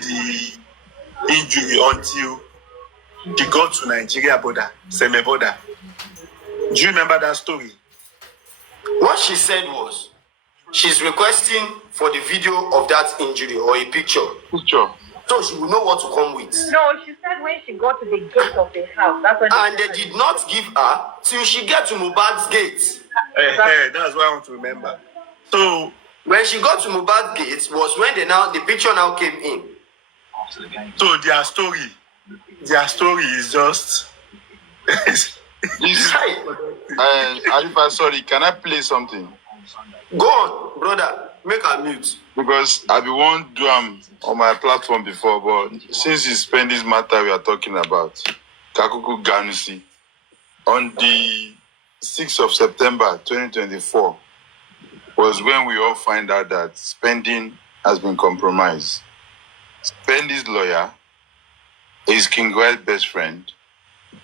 the injury until she got to Nigeria border, Seme border. Do you remember that story? What she said was, she's requesting for the video of that injury or a picture. So she will know what to come with. No, she said when she got to the gate of the house. That's when and they did not give her till she get to Mohbad's gate. That's what I want to remember. So when she got to Mohbad's gate was when the picture now came in. So their story is just. Arifa, sorry, can I play something? Go on, brother. Make a mute. Because I won't do on my platform before, but since it's this matter we are talking about, Kakuku Ganusi, on the 6th of September 2024 was when we all find out that spending has been compromised. Spendy's lawyer is King White's best friend.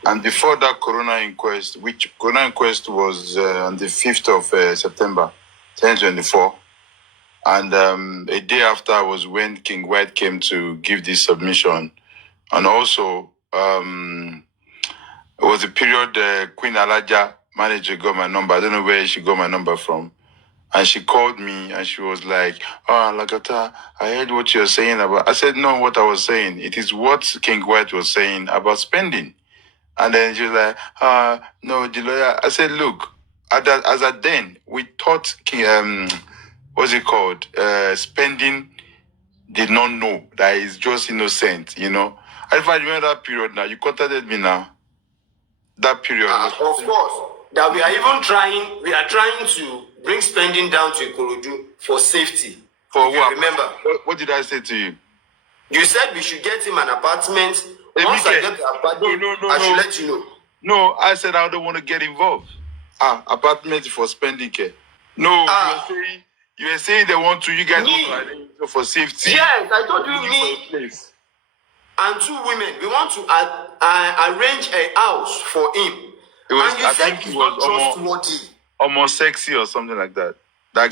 And before that coroner inquest, which coroner inquest was on the 5th of September 2024, and a day after was when King White came to give this submission. And also, it was a period Queen Alaja manager got my number. I don't know where she got my number from. And she called me and she was like, Lagata, I heard what you're saying about... I said, no, what I was saying. It is what King White was saying about spending. And then she was like, no, the lawyer... I said, look, as at then, we thought, what's it called? Spending did not know that he's just innocent, you know. If I remember that period now, you contacted me now. That period. Of course. That we are trying to bring spending down to Ikorodu for safety. For what? Remember? What did I say to you? You said we should get him an apartment. Once I get the apartment, I should let you know. No, I said I don't want to get involved. Apartment for spending care. No, you were saying they want to, you guys want to for safety. Yes, I told you me and two women. We want to arrange a house for him. And you said he's not trustworthy. Almost sexy or something like that.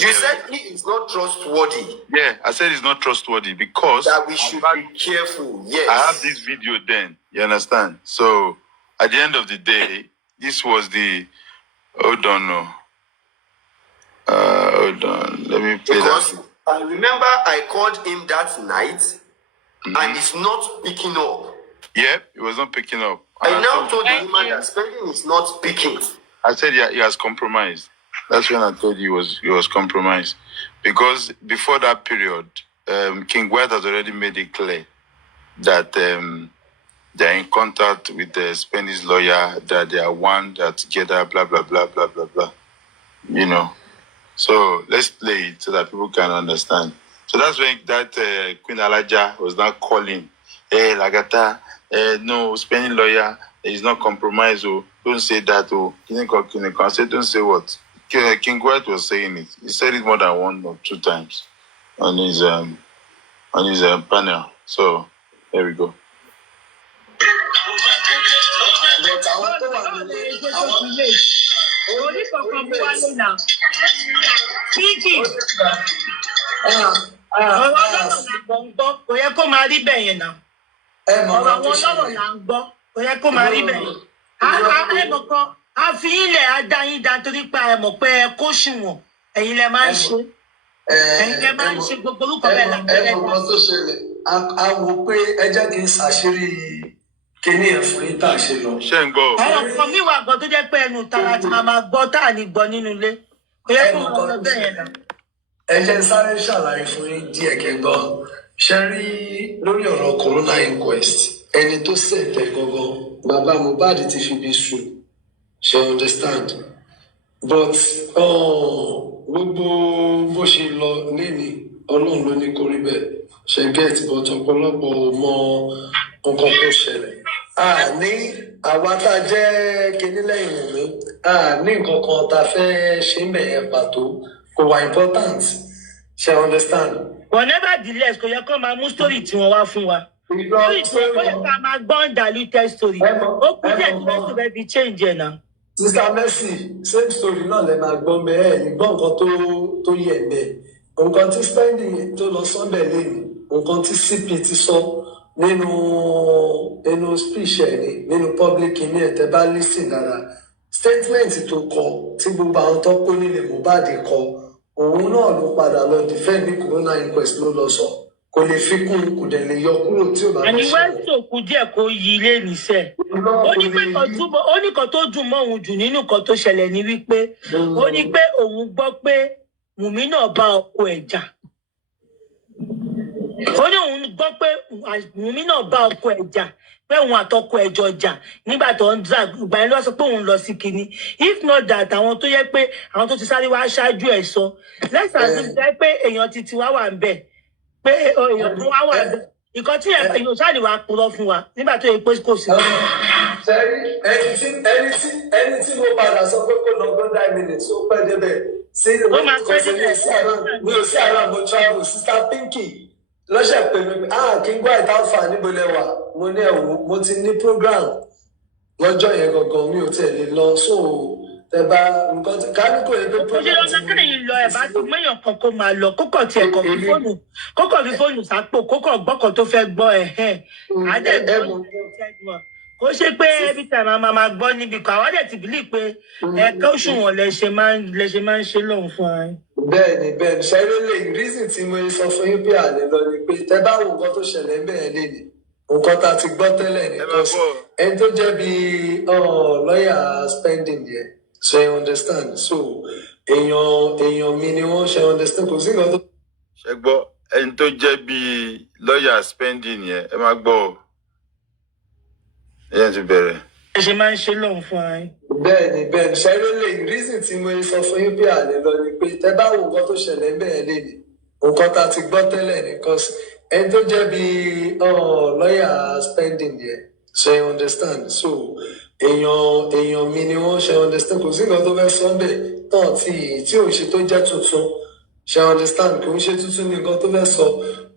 You said he is not trustworthy. Yeah, I said he's not trustworthy because... That we should be careful, yes. I have this video then, you understand? So, at the end of the day, this was the... Hold on, let me play because that. I remember I called him that night, and he's not picking up. Yeah, he was not picking up. I now told the woman that spending is not picking. I said, yeah, he has compromised. That's when I told you he was compromised. Because before that period, King White has already made it clear that they're in contact with the Spendy's lawyer, that they are one, that together, blah, blah, blah, blah, blah, blah. You know. So let's play it so that people can understand. So that's when that Queen Alaja was now calling, hey, Lagata, no, Spendy lawyer is not compromised. Oh, don't say that. Oh, I said, don't say what? King White was saying it. He said it more than one or two times on his panel. So there we go. A fi ilẹ̀ adáyín dá torí pé ẹ mọ̀ pé ẹ kó ṣùwọ̀n ẹ̀yin lẹ máa ń ṣe ẹ̀yin lẹ máa ń ṣe gbogbo orúkọ bẹ́ẹ̀ lápẹ́rẹ́ kan tó ṣẹlẹ̀ a wò pé ẹ jẹ́ kí n ṣàṣírí kíní ẹ̀ fún yín tá a ṣe lọ. Ṣé ń gbọ́? àwọn nǹkan mi wà gan tó jẹ́ pé ẹnu tara tí máa gbọ́ tá à ní gbọ́ nínú ilé kò yẹ kó máa lọ bẹ́ẹ̀ yẹn náà. Ẹ jẹ́ sáré ṣàlàyé fún yín díẹ̀ kẹ́gbọ́ ṣe rí lórí ọ̀rọ̀ corona inquest ẹni tó ṣẹ̀tẹ̀ gangan bàbá Mohbad ti fi bí sùn. She understand, but gbogbo bó ṣe lọ léni Ọlọ́run ló ní kó rí bẹ́ẹ̀ ṣe get but ọ̀pọ̀lọpọ̀ mọ nǹkan tó ṣẹlẹ̀. Ní àwa tá a jẹ́ kinní lẹ́yìn mi ní nǹkan kan tá a fẹ́ ṣe mẹ́ẹ̀ pàtó kò wá important ṣe understand. Whenever the less kò yẹ kó máa mú story tí wọ́n wá fún wa. Story tí wọ́n yẹ ká máa gbọ́ diluted story. Ó kú díẹ̀ tí wọ́n sì fẹ́ fi change ẹ̀ náà. Sister Mercy, same story náà lè máa gbọ́ bẹ́ẹ̀ ní gbọ́ nǹkan tó yẹ bẹ́ẹ̀. Nǹkan tí spending tó lọ sọ́bẹ̀ lẹ́yìn, nǹkan tí CP ti sọ nínú speech ẹ̀ ni nínú public ní ẹ̀ tẹ́ bá listen dára statement tó kọ tí gbogbo àwọn tó kó nílé Mohbad kọ òun náà ló padà lọ defend ní corona inquest ló lọ sọ kò lè fi kún kò dẹ̀ lè yọ kúrò tí ò bá fẹ́ ṣe. ẹni wẹ́sọ̀ kù díẹ̀ kó yí ilé níṣẹ́ ó ní pé ó ní kan tó dùn mọ́ òun jù nínú kan tó ṣẹlẹ̀ ní wípé ó ní pé òun gbọ́ pé Wùmí náà bá ọkọ ẹ̀ jà ó ní òun gbọ́ pé Wùmí náà bá ọkọ ẹ̀ jà pé òun àtọkọ ẹ̀ jọ jà nígbà tó ń drag ìgbà yẹn ló sọ pé òun lọ sí kinní if not that àwọn tó yẹ pé àwọn tó ti sáré wá ṣáájú ẹ̀ sọ lẹ́sàn-án ti jẹ́ pé èèyàn titi wá wà ń bẹ̀ pé èèyàn tó wá wà ń bẹ̀ nǹkan tí èèyàn ṣáà lè wá purọ́ fún wa nígbà tó yẹ pé kò sí. ẹni tí mo padà sọ pé kó lọ gbọ́dọ̀ 9 minutes ó pẹ́ débẹ̀ sí ìwé ìkọsẹ̀ mi ò sí àrà mo travel sister Pinky lọ́sẹ̀ pé mi kí n gbọ́ ìtàfà níbo lẹ wà mo ní ẹ̀wò mo ti ní program lọ́jọ́ yẹn gangan mi ò tiẹ̀ lè lọ so tẹ bá nǹkan tí ká ní kò yẹ pé program ti mú. kẹ́yìn lọ ẹ̀ bá ti mẹ́yàn kan kó máa lọ kókò tiẹ̀ kọ̀ fi fóònù sápò kókò gbọ́kàn tó fẹ́ gbọ́ àdẹ́gbọ́n kò ṣe pé every time a máa gbọ́ níbi kan àwọn àdẹ̀ ti bìlí pé ẹ̀ka òṣùwọ̀n lẹ ṣe máa ń ṣe lóhùn fún wa. bẹ́ẹ̀ni ṣẹlẹ lè reason tí mo sọ fún yín pé àlè lọ ni pé tẹ bá wo nǹkan tó ṣẹlẹ̀ bẹ́ẹ̀ lè ní nǹkan tá a ti gbọ́ tẹ́lẹ̀ ní kọsí ẹni tó jẹ́ bí lọ́ọ̀yà spending yẹn so you understand so èèyàn mi ni wọ́n ṣe understand kò sí nǹkan tó. ṣe gbọ́ ẹni tó jẹ́ bí lọ́ọ̀yà spending yẹn ẹ máa gbọ́ ọ ẹ̀yẹ́ ti bẹ̀rẹ̀. ẹ ṣe máa ń ṣe lóhùn fún wa. bẹ́ẹ̀ni ṣẹlẹ lè reason tí mo sọ fún yín pé àlè lọ ni pé tẹ bá wo nǹkan tó ṣẹlẹ̀ bẹ́ẹ̀ lè ní nǹkan tá a ti gbọ́ tẹ́lẹ̀ ní kọsí ẹni tó jẹ́ bí lọ́ọ̀yà spending yẹn so you understand so èèyàn mi ni wọ́n ṣe understand kò sí nǹkan tó fẹ́ sọ bẹ́ẹ̀ tán tí ò ṣe tó jẹ́ tuntun ṣe understand kò ń ṣe tuntun ní nǹkan tó fẹ́ sọ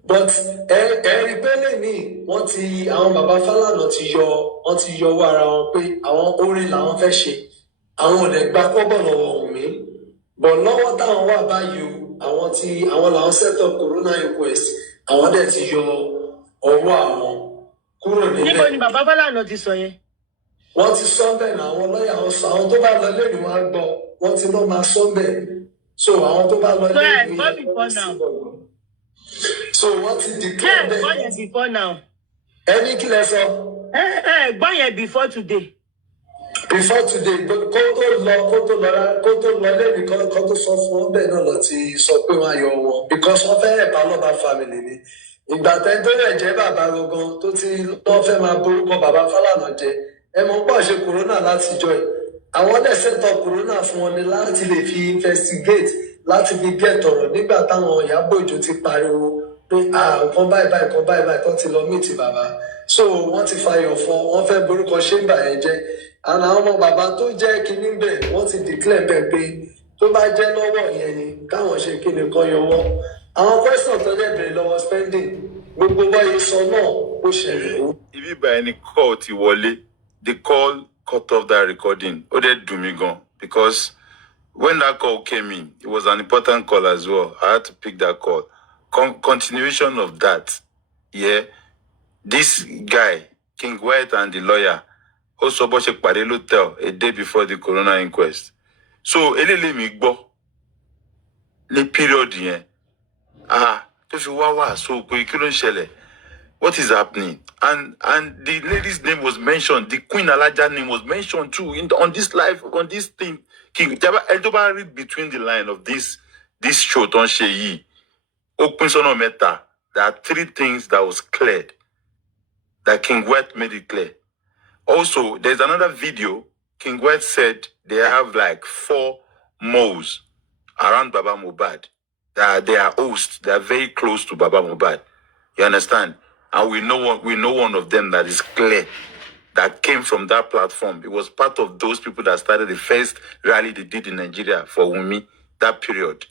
but ẹ̀rí pẹ́lẹ́ ní wọ́n ti àwọn bàbá Fálànà ti yọ owó ara wọn pé àwọn orin làwọn fẹ́ ṣe àwọn ò dẹ̀ gba kọ́bọ̀ lọ́wọ́ Wùmí bọ̀ lọ́wọ́ táwọn wà báyìí àwọn làwọn set up corona inquest àwọn dẹ̀ ti yọ ọwọ́ àwọn kúrò níbẹ̀. níbo ni bàbá Fálànà ti sọ yẹn. wọ́n ti sọ bẹ́ẹ̀ náà àwọn lọ́ọ̀yà wọn sọ àwọn tó bá lọ lẹ́nu wọn á gbọ́ wọ́n ti lọ́ máa sọ bẹ́ẹ̀ so àwọn tó bá lọ lẹ́nu so wọ́n ti declare bẹ́ẹ̀. gbọ́ yẹn before now. ẹni kí lẹ sọ. gbọ́ yẹn before today. before today kó tó lọ lẹ́nu kó tó sọ fún wọn bẹ́ẹ̀ náà lọ ti sọ pé wọ́n á yọ wọn because wọ́n fẹ́ ẹ̀bá lọ́ba family ni ìgbà tẹ́ńtọ́ rẹ̀ jẹ́ bàbá gangan tó ti lọ́ọ́ fẹ́ máa borúkọ bàbá Fálànà jẹ ẹ mọ̀ pọ̀ ṣe corona látijọ́ ẹ̀ àwọn dẹ̀ ṣètò corona fún wọn ni láti lè fi investigate láti fi get ọ̀rọ̀ nígbà táwọn Ìyábọ̀ Òjó ti pariwo pé nǹkan báyìí tó ti lọ mìtì bàbá so wọ́n ti fàyọ̀ fún wọ́n fẹ́ borúkọ ṣéǹbà yẹn jẹ́ àná àwọn ọmọ bàbá tó jẹ́ kínní bẹ́ẹ̀ wọ́n ti declare bẹ́ẹ̀ pé tó bá jẹ́ lọ́wọ́ yẹn ni káwọn ṣe kí ni kan yọwọ́ àwọn question tó dẹ̀ bẹ̀rẹ̀ lọ́wọ́ spending gbogbo báyìí sọ náà ó ṣẹlẹ̀. ibi ìbàyẹn ni call ti wọlé the call cut off that recording ó dẹ̀ dùn mí gan because when that call came in it was an important call as well I had to pick that call continuation of that yeah this guy King White and the lawyer ó sọ bó ṣe pàdé l'hotel a day before the corona inquest so eléyìí mi gbọ́ ní period yẹn tó fi wá so pé kí ló ń ṣẹlẹ̀ what is happening and the lady's name was mentioned the Queen Alaja name was mentioned too on this live on this thing King ẹjọba read between the line of this show tó ń ṣe yìí ó pín sọ́nà mẹ́ta there are 3 things that was cleared that King White made it clear. Also, there's another video. King White said they have like 4 moles around Baba Mohbad. They are hosts. They are very close to Baba Mohbad. You understand? And we know one of them that is clear, that came from that platform. It was part of those people that started the first rally they did in Nigeria for Wunmi, that period.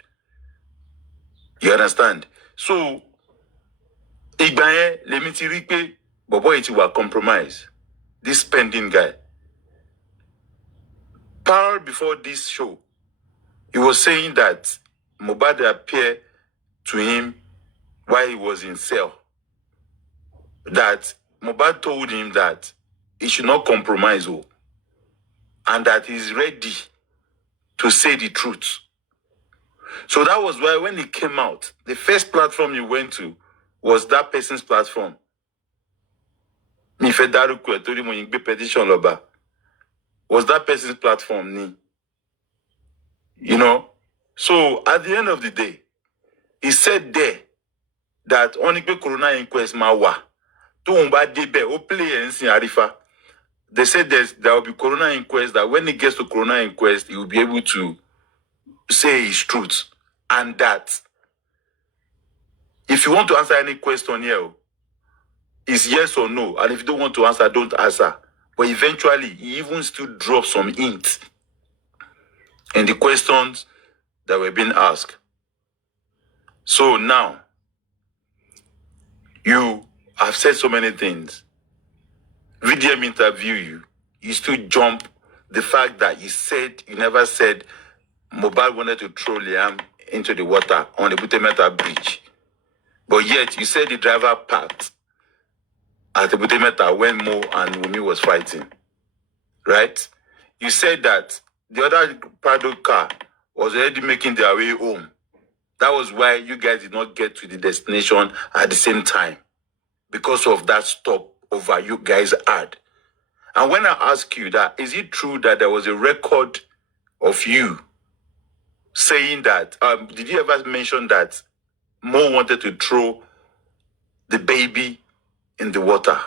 You understand? So, Igbaye, let me tell you, Bobo iti were compromised. This spending guy. Power before this show, he was saying that Mohbad appeared to him while he was in cell. that Mohbad told him that he should not compromise, and that he's ready to say the truth. So that was why when he came out, the first platform he went to was that person's platform. Was that person's platform? You know? So at the end of the day, he said there that only corona inquest mawa. Arifa. They said there will be corona inquest, that when he gets to corona inquest, he will be able to say his truth. And that if you want to answer any question here, it's yes or no. And if you don't want to answer, don't answer. But eventually, he even still dropped some hints in the questions that were being asked. So now, you have said so many things. VDM interview you still jump the fact that you never said Mohbad wanted to throw Liam into the water on the Butemeta bridge. But yet, you said the driver parked at the Butemeta when Mo and Wumi was fighting. Right? You said that the other Prado car was already making their way home. That was why you guys did not get to the destination at the same time. Because of that stopover you guys had. And when I ask you that, is it true that there was a record of you saying that, did you ever mention that Mo wanted to throw the baby in the water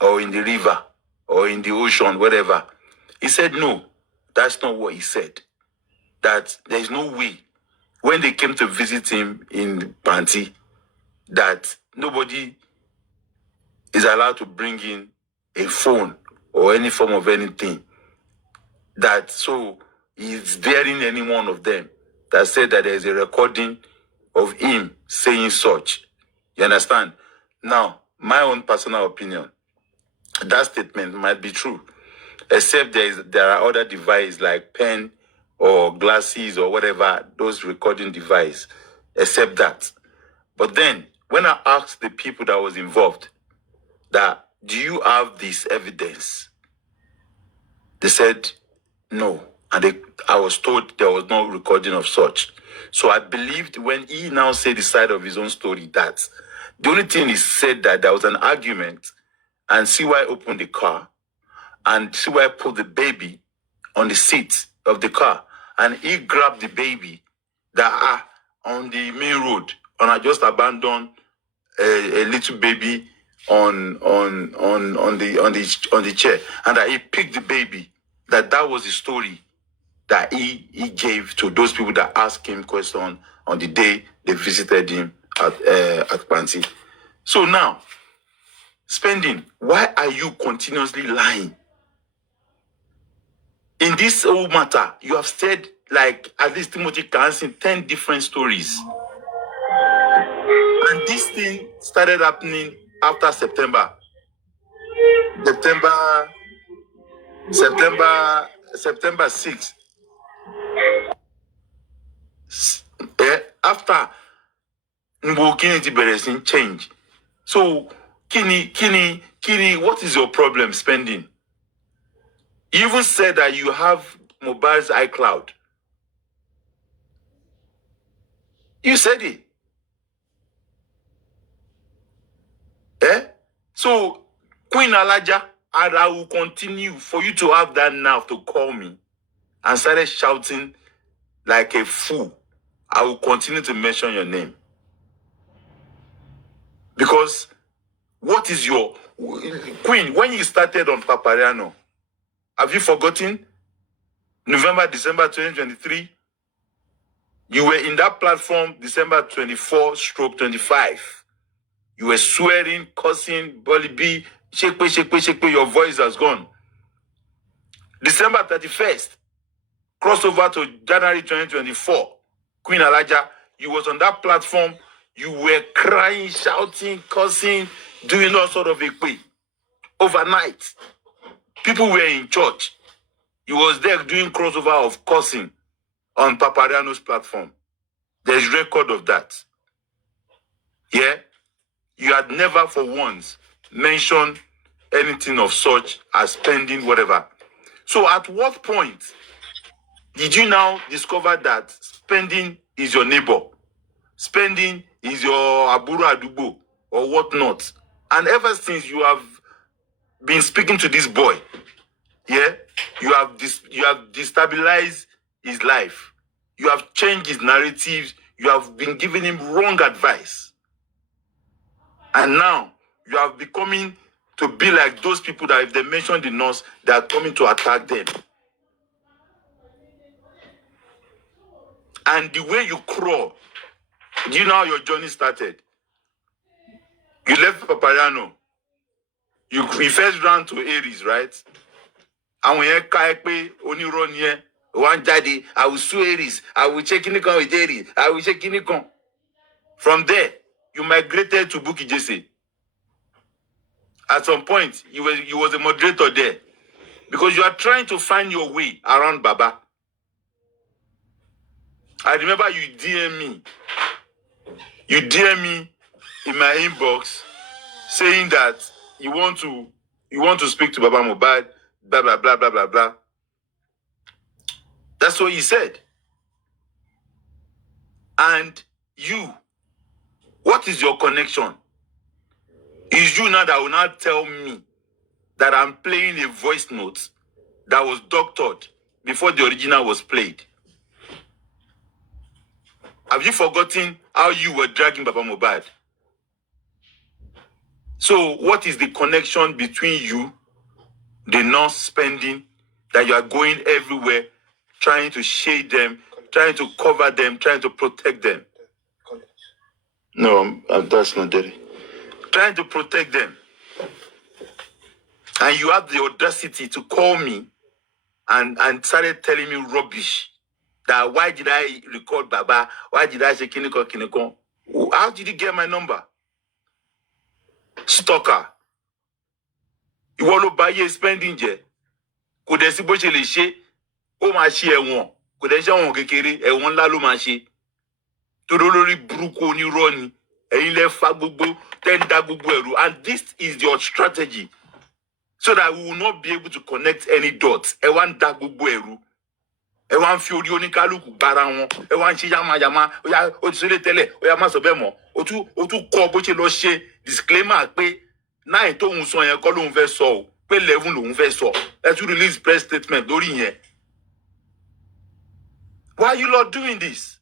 or in the river or in the ocean, whatever? He said, no, that's not what he said. That there's no way. When they came to visit him in Panti, that nobody is allowed to bring in a phone or any form of anything. That so he's daring any one of them that said that there's a recording of him saying such. You understand? Now, my own personal opinion, that statement might be true, except there are other devices like pen or glasses or whatever, those recording device, except that. But then, when I asked the people that was involved, that, do you have this evidence? They said, no. And I was told there was no recording of such. So I believed when he now said the side of his own story, that the only thing he said that there was an argument, and CY opened the car, and CY put the baby on the seat of the car, and he grabbed the baby that on the main road, and I just abandoned a little baby on the chair, and that he picked the baby. That was the story that he gave to those people that asked him question on the day they visited him at Panti. So now, Spending, why are you continuously lying? In this whole matter, you have said, like, at least Timothy Kansin, 10 different stories. And this thing started happening after September 6th. After Mbokini Beresin change. So, Kini, what is your problem, Spending? You even said that you have Mohbad's iCloud. You said it. So, Queen Alaja, and I will continue for you to have that nerve to call me and started shouting like a fool. I will continue to mention your name. Because what is your... Queen, when you started on Papariano, have you forgotten? November, December 2023, you were in that platform December 24/25. You were swearing, cussing, Bolly B, shake, your voice has gone. December 31st, crossover to January 2024, Queen Alaja, you was on that platform, you were crying, shouting, cussing, doing all sort of a way. Overnight, people were in church. You was there doing crossover of cussing on Papariano's platform. There's record of that. Yeah? you had never for once mentioned anything of such as spending whatever. So at what point did you now discover that spending is your neighbor? Spending is your aburo adubo or whatnot? And ever since you have been speaking to this boy, yeah, you have destabilized his life. You have changed his narrative. You have been giving him wrong advice. And now you are becoming to be like those people that if they mention the nurse, they are coming to attack them. And the way you crawl, do you know how your journey started? You left Papayano. You first ran to Aries, right? And when you came, only run here. One daddy, I will sue Aries. I will check in with Aries. I will check in. From there, you migrated to Buki Jesse. At some point, you was a moderator there. Because you are trying to find your way around Baba. I remember you DM me. You DM me in my inbox saying that you want to speak to Baba Mohbad, blah, blah, blah, blah, blah, blah. That's what you said. And you, what is your connection? Is you now that will now tell me that I'm playing a voice note that was doctored before the original was played? Have you forgotten how you were dragging Baba Mohbad? So what is the connection between you, the nurse spending, that you are going everywhere, trying to shade them, trying to cover them, trying to protect them? No, that's not dirty. Trying to protect them. And you have the audacity to call me and started telling me rubbish. That why did I record Baba? Why did I say Kiniko? How did you get my number? Stalker. You want to buy your spending jet? Could they see what you say? Oh, my share one. Could they say one kekere? E one lalo ma she. To lori bruko ni roni. E ile fa gbogbo, ten da gbogbo eru. And this is your strategy. So that we will not be able to connect any dots. E wan da gbogbo eru. E wan fi ori onikaluku bara won. E wan se yama. Oya o ti se le tele. Oya ma so be mo. O tu ko bo se lo se disclaimer pe 9 to un so yen ko lo un fe so o. Pe 11 lo un fe so. E tu release press statement lori yen. Why are you not doing this?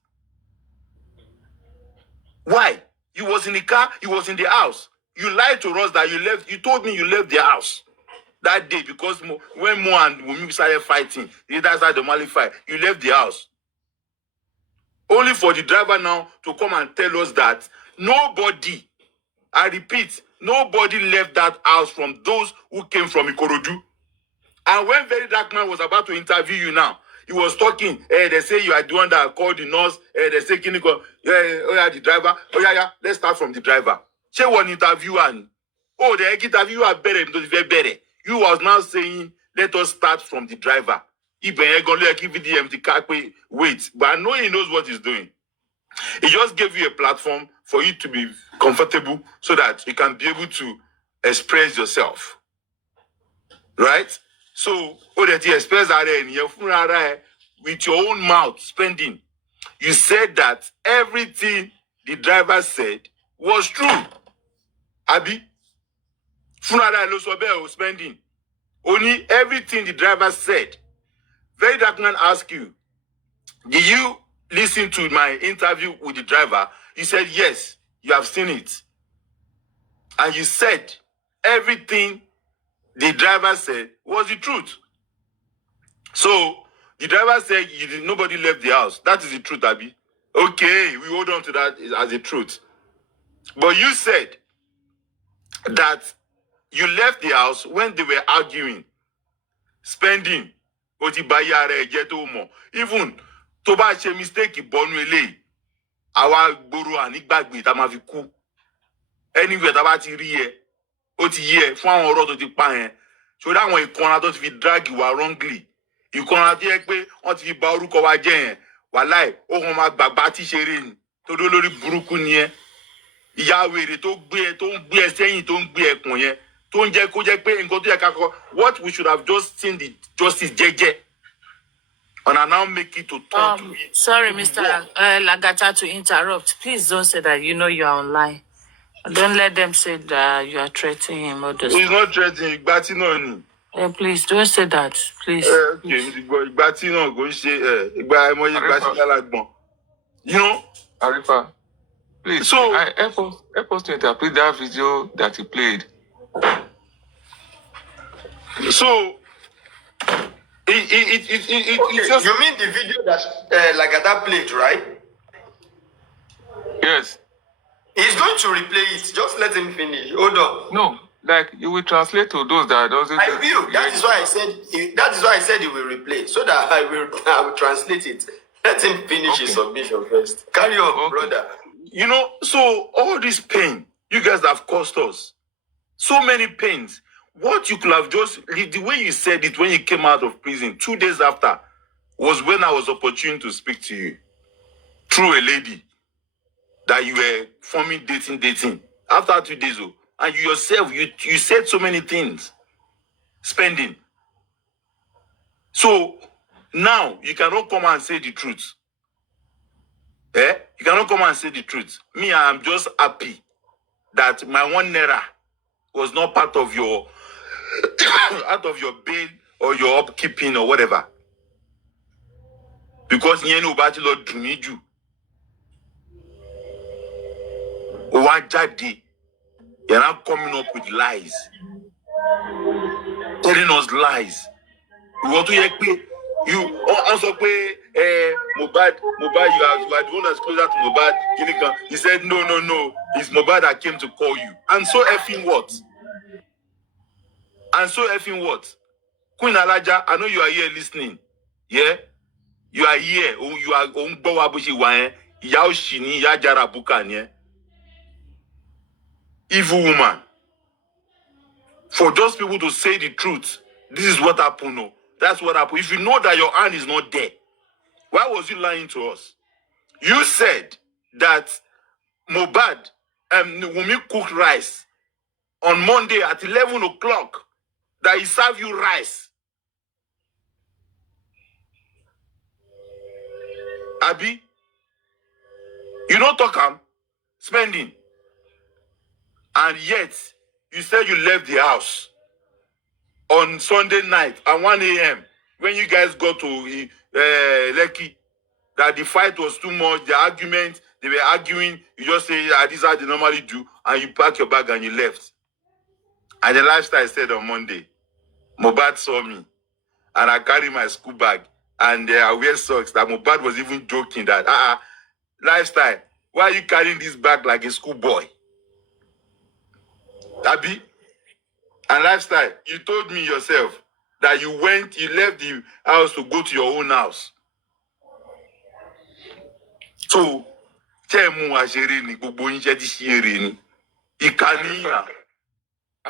Why? You was in the car, you was in the house. You lied to us that you left. You told me you left the house that day because when Mo and Wumi started fighting, that's how the Mali fight. You left the house. Only for the driver now to come and tell us that nobody, I repeat, nobody left that house from those who came from Ikorodu. And when Very Dark Man was about to interview you now, he was talking. They say you are the one that called the nurse. They say, Kiniko, the driver. Let's start from the driver. She one interviewer. Oh, the interviewer better because very better. You was now saying, let us start from the driver. Wait, but I know he knows what he's doing. He just gave you a platform for you to be comfortable so that you can be able to express yourself. Right? So, that you express that with your own mouth, spending. You said that everything the driver said was true. Abi? Spending. Only everything the driver said. Very Dark Man asked you, did you listen to my interview with the driver? You said, yes, you have seen it. And you said everything the driver said was the truth. So, the driver said nobody left the house. That is the truth, Abi. Okay, we hold on to that as the truth. But you said that you left the house when they were arguing, spending. Even to ba se mistake bonu ele, awa gboro ani gbagbe ta ma fi ku. Anywhere ta ba ti ri e, o ti ye fún àwọn ọ̀rọ̀ tó ti pa yẹn. So that àwọn ìkanra tó ti fi drag wa wrongly. Ìkanra tí ẹ pé wọ́n ti fi ba orúkọ wa jẹ́ yẹn. Wàláì, ó hàn máa gbàgbá tí ṣeré ni. Tó dó lórí burúkú ni ẹ. ìyá wèrè tó ń gbé ẹ sẹ́yìn tó ń gbé ẹkùn yẹn tó ń jẹ́ kó jẹ́ pé nǹkan tó yẹ ká kọ́ what we should have just seen the justice jẹ́jẹ́ and I now make it to talk to it. Sorry, Mr. Lagata, to interrupt. Please don't say that you know you are online. Don't let them say that you are threatening him or this. He's not threatening. Ìgbà tí náà ni. Please don't say that, please. Okay, ìgbà tí náà kò ń ṣe ìgbà ẹmọ yìí ìgbà tí lálágbọ̀n. You know? Arifa, please. So help us to interpret that video that he played. So it's just. You mean the video that Lagata played, right? Yes. He's going to replay it. Just let him finish. Hold on. No, like you will translate to those that doesn't. I will. That is why I said. That is why I said he will replay, so that I will translate it. Let him finish his submission first. Carry on, brother. You know, so all this pain you guys have caused us, so many pains. What you could have just, the way you said it when you came out of prison 2 days after, was when I was opportune to speak to you through a lady that you were forming dating. After 2 days, and you yourself, you said so many things, spending. So now you cannot come and say the truth. You cannot come and say the truth. Me, I am just happy that my 1 naira was not part of your out of your bail or your upkeeping or whatever. Because you know about Lord Dumiju. One day, you're not coming up with lies. Telling us lies. You want to hear you also pay Mohbad, you are the one that's closer to Mohbad. He said, no. It's Mohbad that came to call you. And so effing what? Queen Alaja, I know you are here listening. Yeah? You are here. You are evil woman. For those people to say the truth, this is what happened. No. That's what happened. If you know that your hand is not there, why was you lying to us? You said that Mohbad Wunmi cooked rice on Monday at 11 o'clock, that he served you rice. Abi, you don't talk spending. And yet, you said you left the house on Sunday night at 1 a.m. when you guys got to Lekki, that the fight was too much, the argument, they were arguing, you just say, this is how they normally do, and you pack your bag and you left. And the lifestyle said on Monday, Mohbad saw me, and I carry my school bag, and I wear socks. That Mohbad was even joking that, lifestyle, why are you carrying this bag like a schoolboy? Abi, and lifestyle, you told me yourself that you left the house to go to your own house. So, I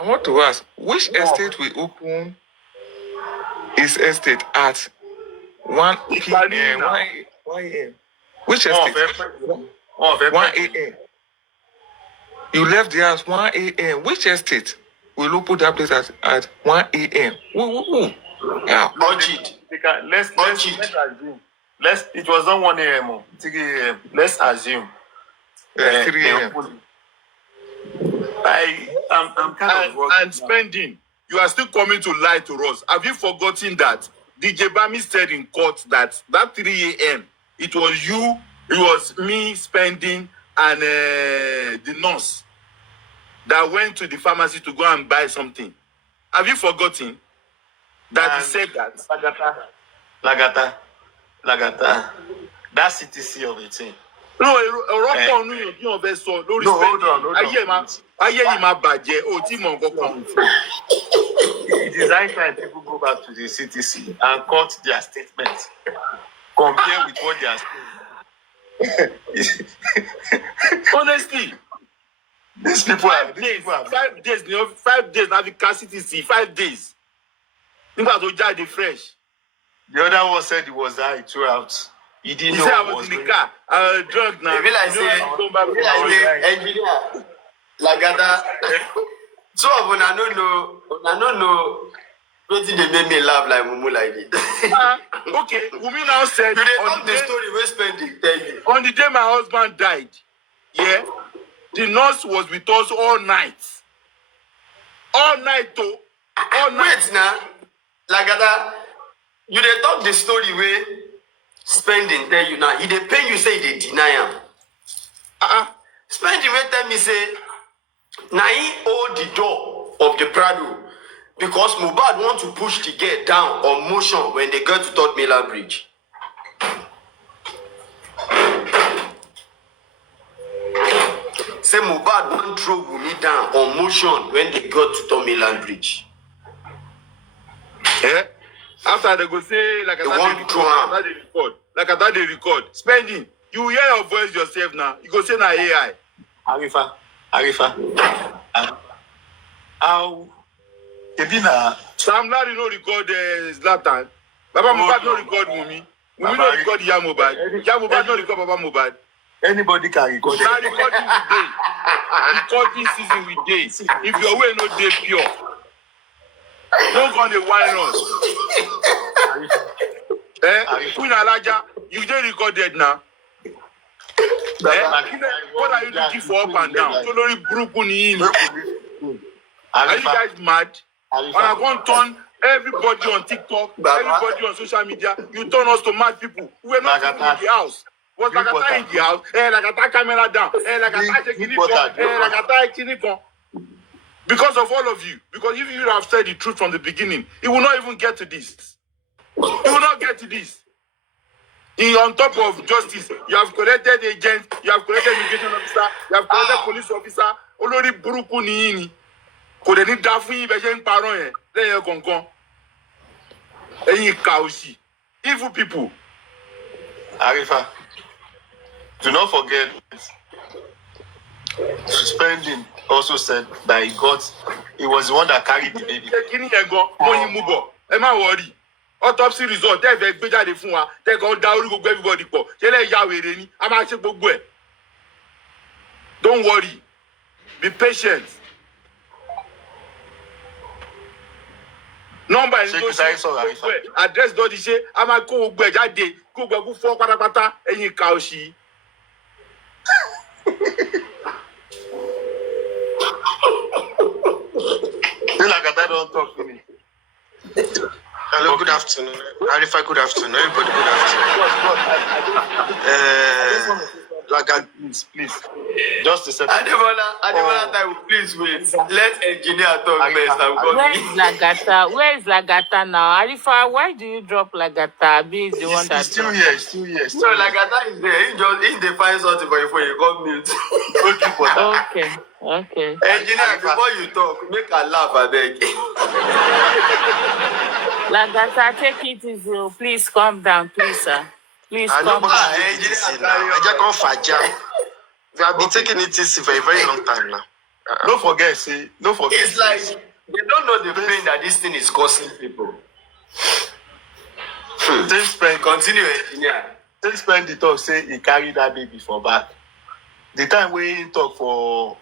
want to ask, which estate will open his estate at 1 p.m. 1 a.m.? Which estate? 1 a.m. You left the house 1 a.m. Which estate will open that place at 1 a.m.? Yeah. Let's assume. It was not 1 a.m. 3 a.m. Let's assume. 3 a.m. I'm kind of and spending. You are still coming to lie to us. Have you forgotten that DJ Bami said in court that 3 a.m. it was me spending and the nurse that went to the pharmacy to go and buy something. Have you forgotten that he said that? Lagata. That CTC of a thing. No, hold on. It is high time people go back to the CTC and cut their statements. Compare with what they are saying. Honestly, these people are 5 days. 5 days. Now the CTC 5 days. Fresh. The other one said it was high throughout. You didn't He know said I what was in the car. I was drunk now. Maybe like say, Come back from our engineer, Lagata. So when I don't know. Wetin dey make me laugh like mumu like this? Okay, Wumi now said You dey talk the story wey spending tell you. On the day my husband died, yeah, the nurse was with us all night. All night though. All night. Wait now, Lagata, you dey talk the story wey spending tell you now. He dey pain you say he dey deny am. Spending wey tell me say na he hold the door of the Prado because Mohbad want to push the girl down on motion when they get to Third Mainland Bridge. Say Mohbad want throw Wunmi down on motion when they got to Third Mainland Bridge. Yeah? After they go say like I thought they record. Spending. You hear your voice yourself now. You go say na AI. Arifa. How? Sam Larry no record Zlatan. Baba Mohbad no record Wunmi. Wunmi no record Iya Mohbad. Iya Mohbad no record Baba Mohbad. Anybody can record. Now recording we dey. Recording season we dey. If your way no dey pure, don't go on the wine us. Queen Alaja, you dey recorded now. What are you looking for up and down? So lórí burúkú ni yín. Are you guys mad? And I want to turn everybody on TikTok, everybody on social media. You turn us to mad people. We were not even in the house. Was Lagata in the house? Lagata camera down. Lagata taking it on. Because of all of you. Because if you have said the truth from the beginning, it will not even get to this. It will not get to this. On top of justice, you have collected agents, you have collected immigration officer, you have collected police officer. Olórí burúkú ni yín ni. Kò dẹ̀ ní dá fún yín bẹ́ẹ̀ ṣe ń parọ́ yẹn lẹ́yìn kọ̀ọ̀kan. Ẹ̀yin ìkà òṣì. Evil people. Arifa, do not forget, Spending also said that he was the one that carried the baby. Kíní yẹn gan, mo yin mú bọ̀, ẹ má worry. Autopsy result, tẹ́ ẹ fẹ́ gbé jáde fún wa, tẹ́ ẹ kàn dá orí gbogbo everybody pọ̀, ṣé lẹ́yìn ya wèrè ni, a máa ṣe gbogbo ẹ̀. Don't worry, be patient. Nọ́mbà ẹni tó ṣe gbogbo ẹ̀, address tó ti ṣe, a máa kó gbogbo ẹ̀ jáde, kó gbogbo fọ́ pátápátá, ẹ̀yin ìka òṣì. Lagata don't talk to me. Hello, okay. Good afternoon. Arifa, good afternoon. Everybody, good afternoon. Lagata, please. Just a second. Ademola, please wait. Let engineer talk first. Where is Lagata now? Arifa, why do you drop Lagata? Abi is the one that still here. No, Lagata is there. He defines something for you before you come mute. Okay. Engineer, before you talk, make a laugh, I beg. Lagata, take it easy. Please calm down, please, sir. Please calm down. I just can't faja. We have been taking it easy for a very long time now. Don't forget. It's like they don't know the pain that this thing is causing people. Continue, engineer. Since the talk say he carried that baby for back. The time when he talk for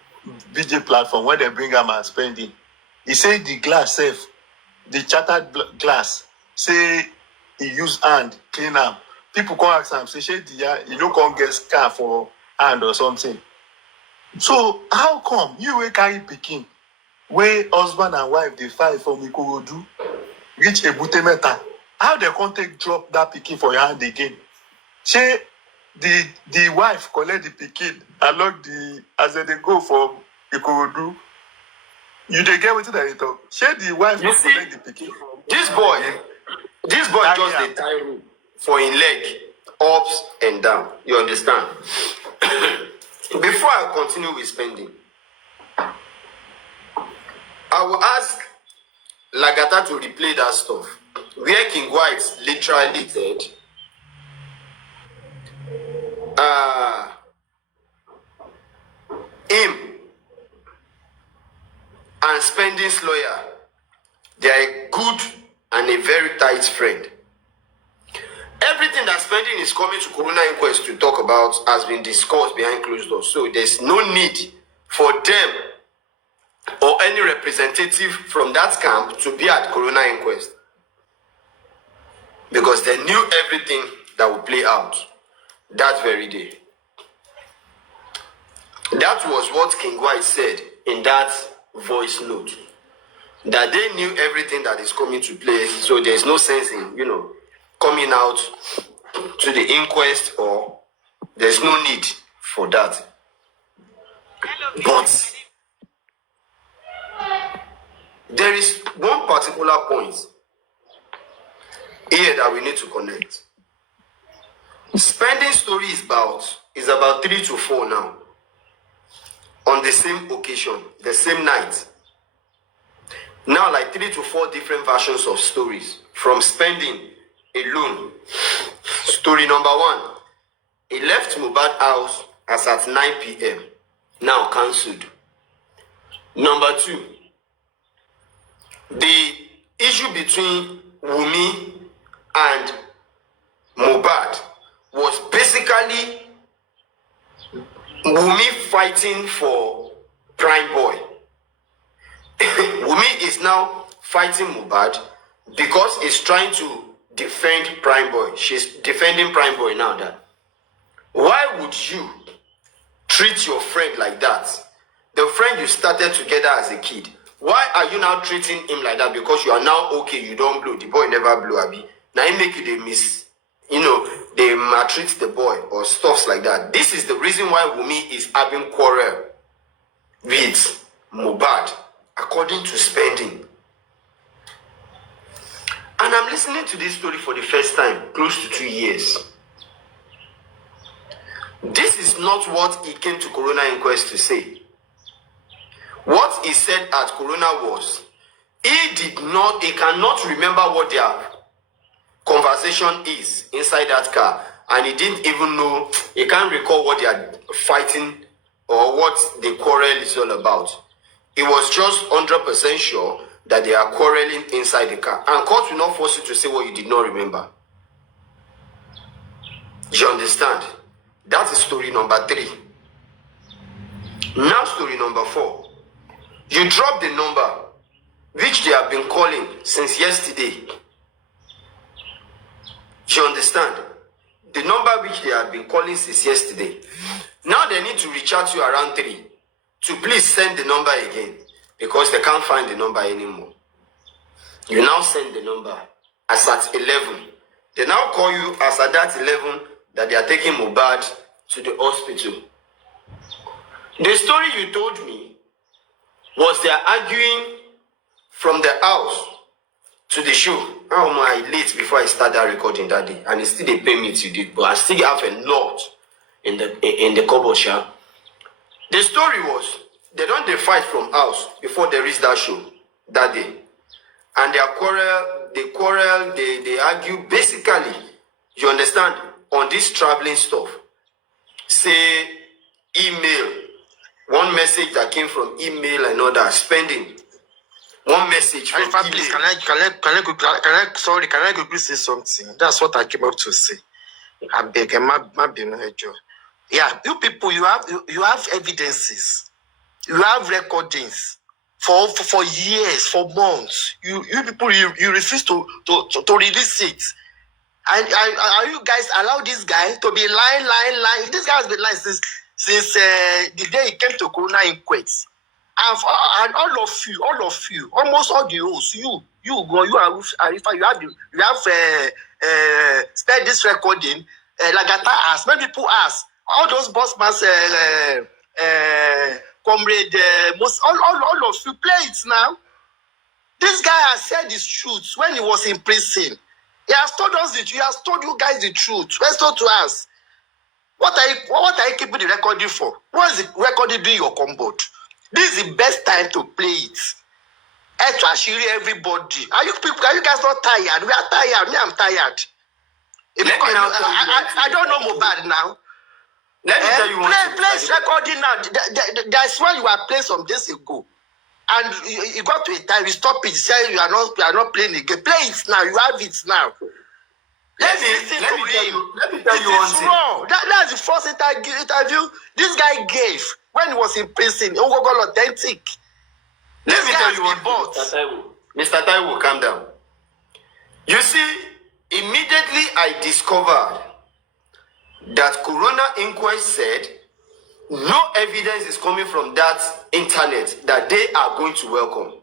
VJ platform when they bring him and Spending, he said the glass safe, the shattered glass, say he use hand clean am. People come ask him, say you no come get scar for hand or something. So how come you will carry pikin where husband and wife they fight from Ikorodu reach Ebute Meta? How they can't take drop that pikin for your hand again? Say the wife collect the pikin along as they go from Ikorodu. You dey get wetin they talk. Say the wife no collect the pikin. This boy just dey tie rope for his leg, ups and down. You understand? Before I continue with Spending, I will ask Lagata to replay that stuff where King White literally said, him and Spending's lawyer, they are a good and a very tight friend. Everything that spending is coming to Corona Inquest to talk about has been discussed behind closed doors. So there's no need for them or any representative from that camp to be at Corona Inquest, because they knew everything that would play out that very day. That was what King White said in that voice note, that they knew everything that is coming to play, so there's no sense in, coming out to the inquest, or there's no need for that. But there is one particular point here that we need to connect. Spending story is about 3 to 4 now, on the same occasion, the same night. Now, like 3 to 4 different versions of stories from spending alone. Story number 1, he left Mohbad house as at 9 p.m. Now cancelled. Number 2, the issue between Wunmi and Mohbad was basically Wunmi fighting for Prime Boy. Wunmi is now fighting Mohbad because he's trying to defend Prime Boy. She's defending Prime Boy now. That why would you treat your friend like that? The friend you started together as a kid. Why are you now treating him like that? Because you are now okay, you don't blow. The boy never blew, Abi. Now he make you they miss. They maltreat the boy or stuffs like that. This is the reason why Wunmi is having quarrel with Mohbad, according to spending. And I'm listening to this story for the first time, close to 2 years. This is not what he came to Corona Inquest to say. What he said at Corona was, he cannot remember what their conversation is inside that car. And he didn't even know, he can't recall what they are fighting or what the quarrel is all about. He was just 100% sure that they are quarreling inside the car. And court will not force you to say what you did not remember. Do you understand? That is story number 3. Now story number 4. You drop the number which they have been calling since yesterday. Do you understand? The number which they have been calling since yesterday. Now they need to reach out to you around 3 to please send the number again, because they can't find the number anymore. You now send the number as at 11. They now call you as at that 11 that they are taking Mohbad to the hospital. The story you told me was they are arguing from the house to the show. How am I late before I started recording that day? And it's still they pay me to do, but I still have a lot in the cupboard shop. The story was they fight from house before they reach that show that day. And they quarrel, they argue basically, you understand, on this traveling stuff. Say email, one message that came from email and other spending. One message from Arifa, email. please, can I quickly say something? That's what I came up to say. I beg, yeah, you people, you have evidences, you have recordings for years, for months. You people, you refuse to release it. And are you guys allow this guy to be lying? This guy has been lying since the day he came to Corona Inquest. And all of you, almost all the hosts, you are Arifa, you have spent this recording. Lagata asked, many people ask, all those boss man's comrade, all of you play it now. This guy has said his truth when he was in prison. He has told us the truth. He has told you guys the truth. Let's talk to us. What are you keeping the recording for? What is the recording doing your comboard? This is the best time to play it. Especially everybody. Are you guys not tired? We are tired. Me, I'm tired. I don't know Mohbad now. Let me tell you one thing. Play recording now. That's why you were playing some days ago. And you got to a time, you stop it, say you are not playing again. Play it now. You have it now. Let me tell you one thing. Wrong. That's the first interview this guy gave when he was in prison. Authentic. Let me tell you one thing. Mr. Taiwo, calm down. You see, immediately I discovered that Corona Inquest said no evidence is coming from that internet that they are going to welcome.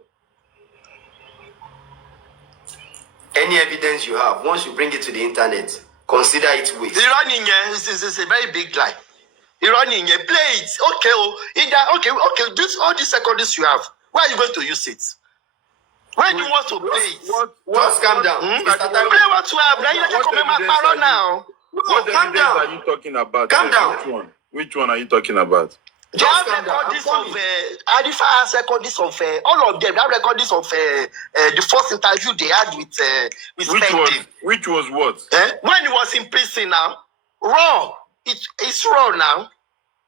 Any evidence you have, once you bring it to the internet, consider it waste. It's a very big lie. Play it. Okay. This all these secondaries you have. Where are you going to use it? When you want to play it? Just calm down. Play what you have. Now you just come my parole now. What calm evidence down. are you talking about? Calm down. Which one? Which one are you talking about? They have recordings of Arifa has recordings of all of them. They have recordings of the first interview they had with Spendi. Which was what? When he was in prison now, raw. It's raw now.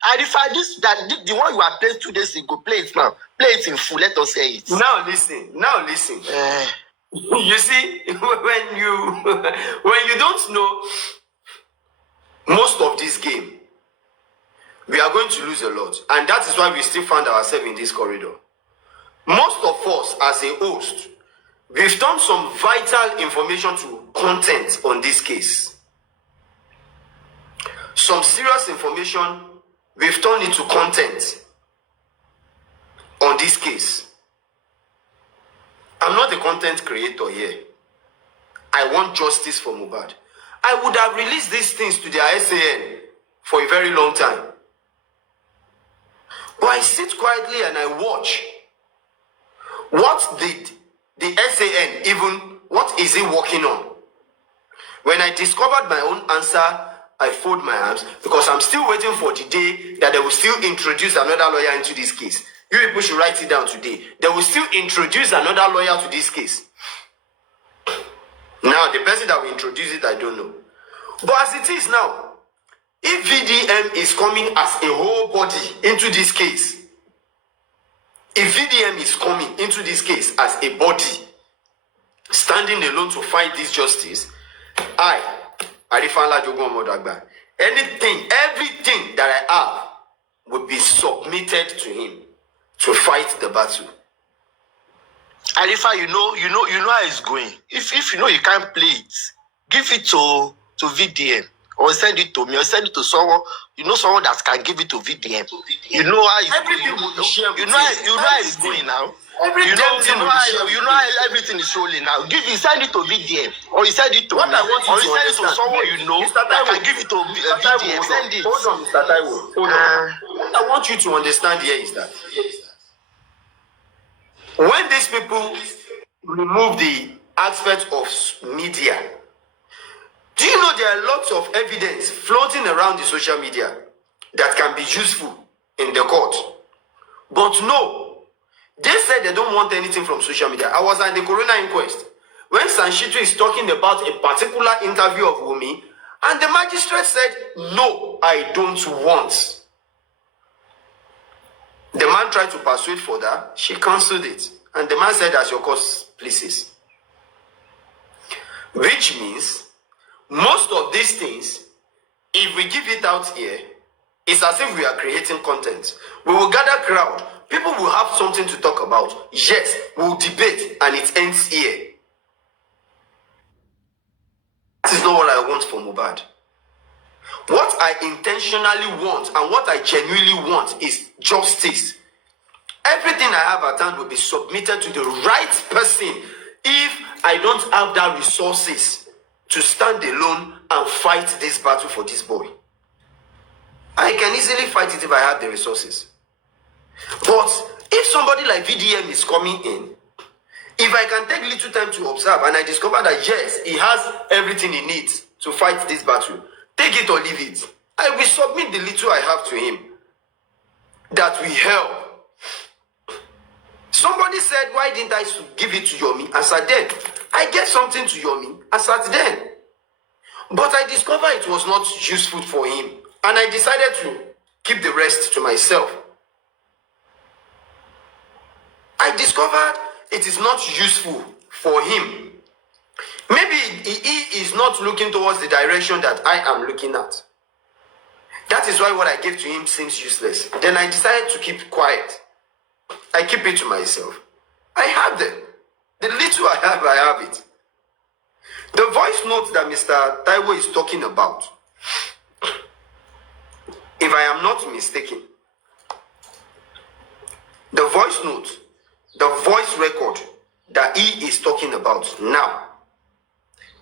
Arifa, the one you are playing 2 days ago, play it now. Play it in full. Let us hear it. Now listen. You see, when you don't know most of this game, we are going to lose a lot. And that is why we still find ourselves in this corridor. Most of us, as a host, we've done some vital information to content on this case. Some serious information, we've turned into content on this case. I'm not a content creator here. I want justice for Mohbad. I would have released these things to their SAN for a very long time. But I sit quietly and I watch. What did the SAN even, what is it working on? When I discovered my own answer, I fold my arms because I'm still waiting for the day that they will still introduce another lawyer into this case. You people should write it down today. They will still introduce another lawyer to this case. Now, the person that will introduce it, I don't know. But as it is now, if VDM is coming as a whole body into this case, if VDM is coming into this case as a body, standing alone to fight this justice, Arifa Jogo Modagba, everything that I have will be submitted to him to fight the battle. Arifa, you know how it's going. If you know you can't play it, give it to VDM. Or send it to me, or send it to someone. You know someone that can give it to VDM. You know how it's going. You know how it's going now. You know how everything is rolling now. Send it to VDM, or you send it to me, or you send it to someone you know that can give it to VDM. Send it. Hold on, Mr. Taiwo. Hold on. What I want you to understand here is that when these people remove the aspect of media, do you know there are lots of evidence floating around the social media that can be useful in the court? But no, they said they don't want anything from social media. I was at the Corona Inquest when Sanshito is talking about a particular interview of Wumi, and the magistrate said, no, I don't want. The man tried to persuade further, she cancelled it. And the man said, as your cause pleases. Which means, most of these things, if we give it out here, it's as if we are creating content. We will gather crowd. People will have something to talk about. Yes, we'll debate and it ends here. That is not what I want for Mohbad. What I intentionally want and what I genuinely want is justice. Everything I have at hand will be submitted to the right person if I don't have that resources to stand alone and fight this battle for this boy. I can easily fight it if I have the resources. But if somebody like VDM is coming in, if I can take little time to observe and I discover that yes, he has everything he needs to fight this battle, take it or leave it. I will submit the little I have to him. That will help. Somebody said, why didn't I give it to Yomi? I said, then I get something to Yomi. I said, then. But I discovered it was not useful for him. And I decided to keep the rest to myself. I discovered it is not useful for him. Maybe he is not looking towards the direction that I am looking at. That is why what I gave to him seems useless. Then I decided to keep quiet. I keep it to myself. I have them. The little I have it. The voice note that Mr. Taiwo is talking about, if I am not mistaken, the voice note, the voice record that he is talking about now,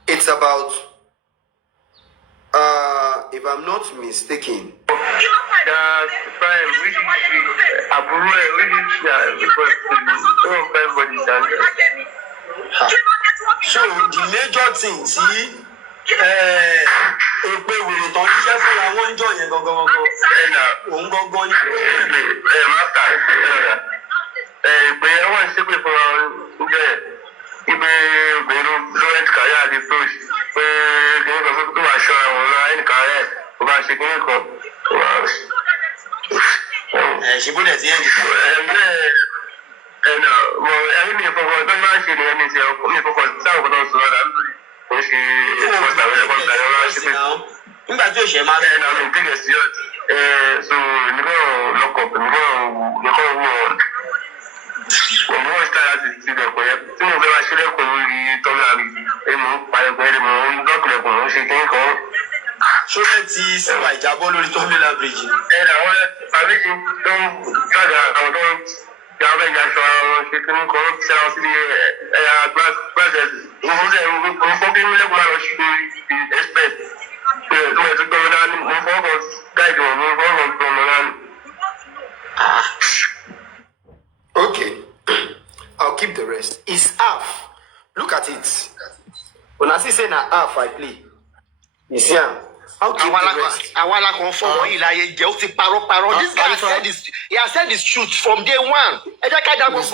it's about, if I'm not mistaken, so the major thing, see, pé wèrè tán ṣiṣẹ́ fúnra wọn ń jọ yẹn gangan òun gangan ni. Ìpè ẹ̀wọ̀n ṣépè fúnra wọn ń jọ yẹn ìpè obìnrin lawrence kaya àti frosh pé kìnìún kan tó wà ṣọ́ra wọn lọ ẹnìkan rẹ̀ kò bá ṣe kìnìún kan. ṣùgbọ́n ẹ̀ ti yẹn nìkan. Ẹ̀mí mi ìfọwọ́ tó máa ń ṣe nìyẹn ní ìṣẹ́ mi ìfọwọ́ sáwọn kan tó ń sọ ọ́dà ó ṣe nígbà tí òṣèré máa ń bẹ́ẹ̀ náà mi kéde sí ọtí so nígbà lọkọ nígbà lọkọ wọ òun ṣe láti ti lẹ̀kọ̀ yẹn tí mo fẹ́ máa ṣe lẹ́kọ̀ọ́ lórí tọ́lá mi èmi ń parẹ́kọ̀ yẹn mo ń lọ́kùnlẹ̀kùn mo ń ṣe kí n kọ́. ṣọlẹ̀ ti síwá ìjábọ̀ lórí tọ́mílà bíríjì. Àwọn àbíkí tó ń ṣàdá àwọn tó ń yàrá ìyàṣọ àwọn ṣe kí n kọ́ ṣe àwọn sílé ẹ̀yà gbàgbẹ́ mo fọ́ kí n lẹ́kùn máa lọ sí lórí expert tó yẹ tó gbọ́dọ̀ dání mo fọ́ kọ́ gáìdì wọn mo fọ́ kọ́ gbọ́dọ̀ dání. Okay, I'll keep the rest. It's half. Look at it. When I say na half, I play. You see, I'll keep the rest. Awala confirm ilaye je o ti paro. This guy said this. He has said this truth from day one. This guy will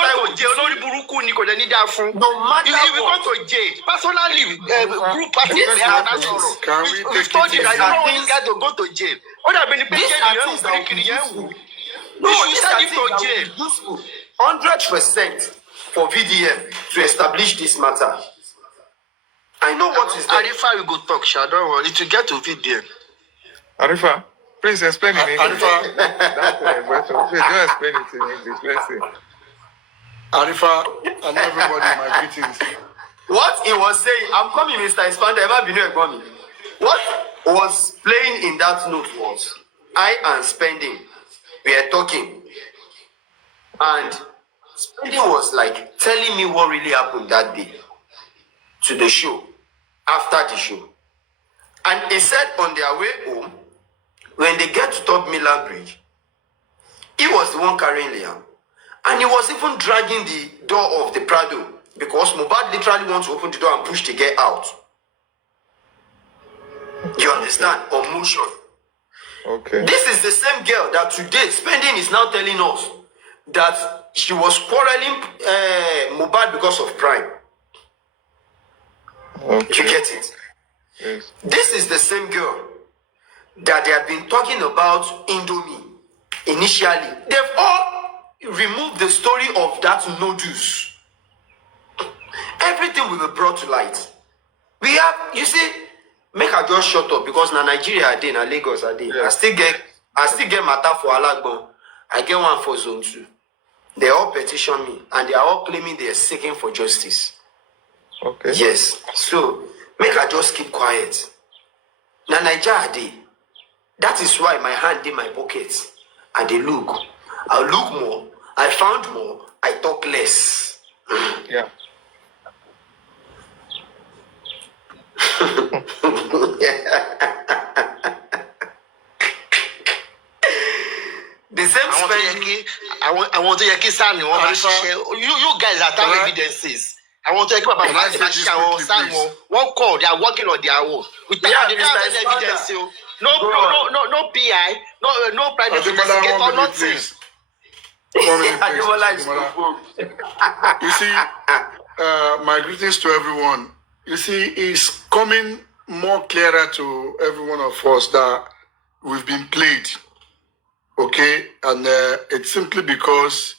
go to jail. Olórí burúkú ni kò dẹ̀ ní dá fún. No matter if you go to jail, personally, group party, we told you that this guy to go to jail. No, you send him to jail. 100% for VDM to establish this matter. I know what is there. Arifa, you go talk, Sha. Don't worry. It will get to VDM. Arifa, please explain in English. Arifa, Please don't explain it in English. Let's see. Arifa, and everybody, my greetings. What he was saying, I'm coming, Mr. Expander. What was playing in that note was, I am spending. We are talking. And spending was like telling me what really happened that day to the show, after the show. And he said on their way home, when they get to Top Miller Bridge, he was the one carrying Liam. And he was even dragging the door of the Prado because Mohbad literally wants to open the door and push the girl out. You understand? On motion. Okay. This is the same girl that today Spending is now telling us that she was quarreling Mohbad because of Prime. Okay. You get it? Yes. This is the same girl that they have been talking about Indomie initially. They've all removed the story of that noodles. Everything will be brought to light. We have, you see, make her just shut up because na Nigeria are there, na Lagos are there. Yeah. I still get matter for Alagbon. I get one for Zone 2. They all petition me and they are all claiming they are seeking for justice. Okay. Yes. So make her just keep quiet. Na Nigeria are there. That is why my hand in my pocket. And they look. I look more. I found more. I talk less. Yeah. The same Spending. I want to hear Kisan. You guys are telling evidences. I want to hear about one call. They are working on their own. They don't have any evidence. No PI, no private investigator, nothing. You see, my greetings to everyone. You see, it's coming more clearer to every one of us that we've been played. Okay? And it's simply because,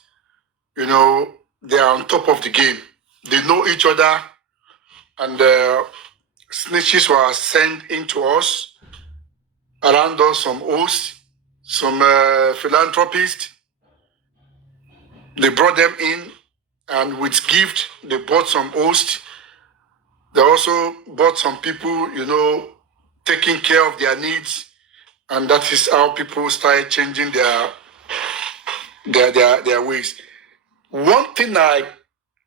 they are on top of the game. they know each other, and snitches were sent into us, around us, some hosts, some philanthropists. They brought them in, and with gift, they bought some hosts. They also bought some people, taking care of their needs, and that is how people started changing their ways. One thing I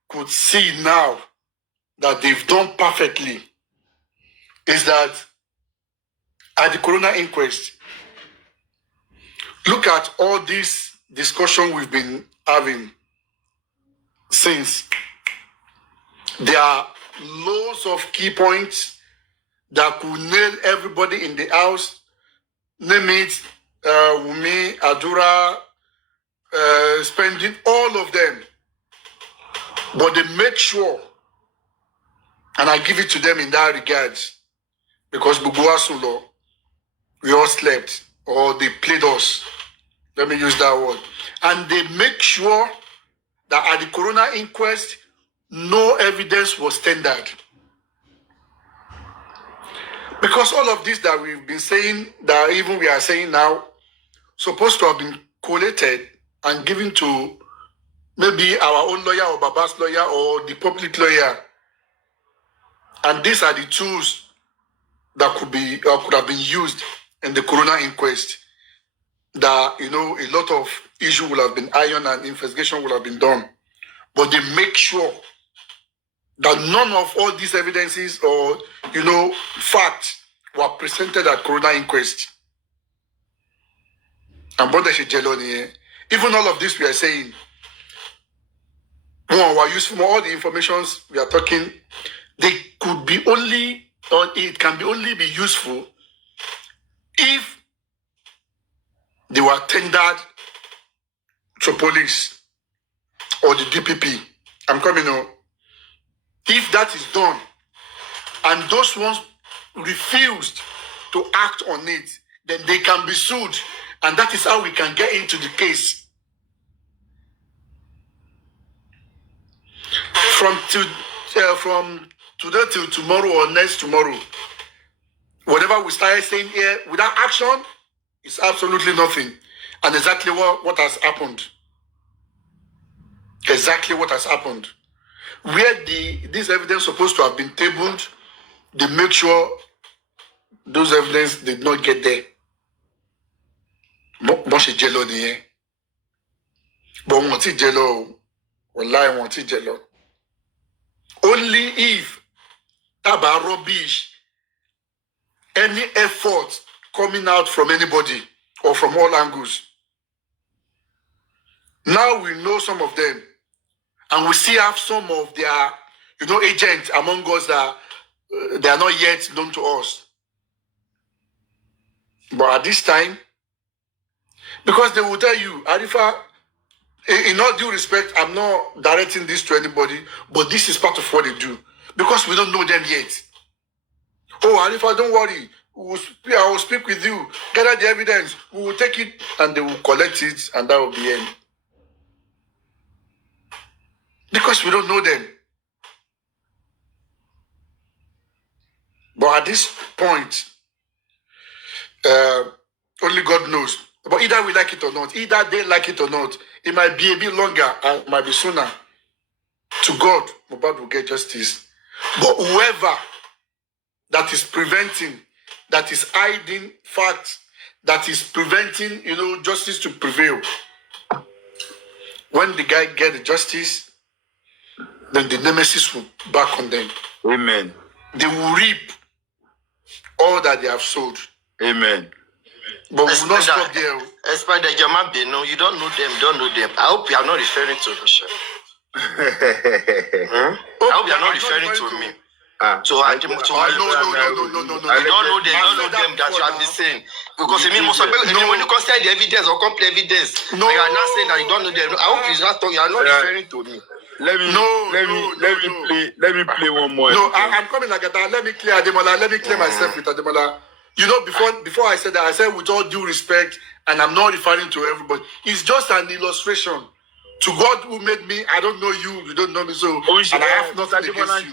could see now that they've done perfectly is that at the coroner inquest, look at all this discussion we've been having since. There are loads of key points that could nail everybody in the house. Name it, Wumi, Adura, spending all of them. But they make sure, and I give it to them in that regard, because Buguasulo, we all slept, or they played us. Let me use that word. And they make sure that at the coroner inquest, no evidence was tendered. Because all of this that we've been saying, that even we are saying now, supposed to have been collated and given to maybe our own lawyer or Baba's lawyer or the public lawyer. And these are the tools that could have been used in the coroner inquest. That, a lot of issue will have been ironed and investigation will have been done. But they make sure that none of all these evidences or, facts were presented at coroner inquest. And brother Shejeloni, even all of this we are saying, we're useful, all the informations we are talking, they could be only, or it can only be useful if they were tendered to police or the DPP. I'm coming on. If that is done, and those ones refused to act on it, then they can be sued, and that is how we can get into the case. From today till tomorrow or next tomorrow, whatever we started saying here, without action, it's absolutely nothing. And exactly what has happened. Exactly what has happened. Where this evidence supposed to have been tabled, they make sure those evidence did not get there. But jello niye. But wọ́n ti jello. Wallahi wọ́n ti jello. Only if taba rubbish, any effort coming out from anybody or from all angles. Now we know some of them, and we still have some of their, agents among us that they are not yet known to us. But at this time, because they will tell you, Arifa, in all due respect, I'm not directing this to anybody, but this is part of what they do. Because we don't know them yet. Oh, Arifa, don't worry. I will speak with you. Gather the evidence. We will take it, and they will collect it, and that will be it. Because we don't know them. But at this point, only God knows. But either we like it or not, either they like it or not, it might be a bit longer, it might be sooner. To God, Mohbad will get justice. But whoever that is preventing, that is hiding facts, that is preventing, justice to prevail, when the guy gets the justice, then the nemesis will back on them. Amen. They will reap all that they have sowed. Amen. But we will not stop there. Especially the German Beno, you don't know them, I hope you are not referring to Michelle. I hope you are not referring to me. So I don't know them that you have been saying. Because when you consider the evidence or complete evidence, you are not saying that you don't know them. I hope you are not referring to me. Let me play one more. No, I'm coming like that. Let me clear Ademola. Let me clear myself with Ademola. Before I said that, I said with all due respect, and I'm not referring to everybody. It's just an illustration To God who made me, I don't know you, you don't know me, so and I have nothing against you.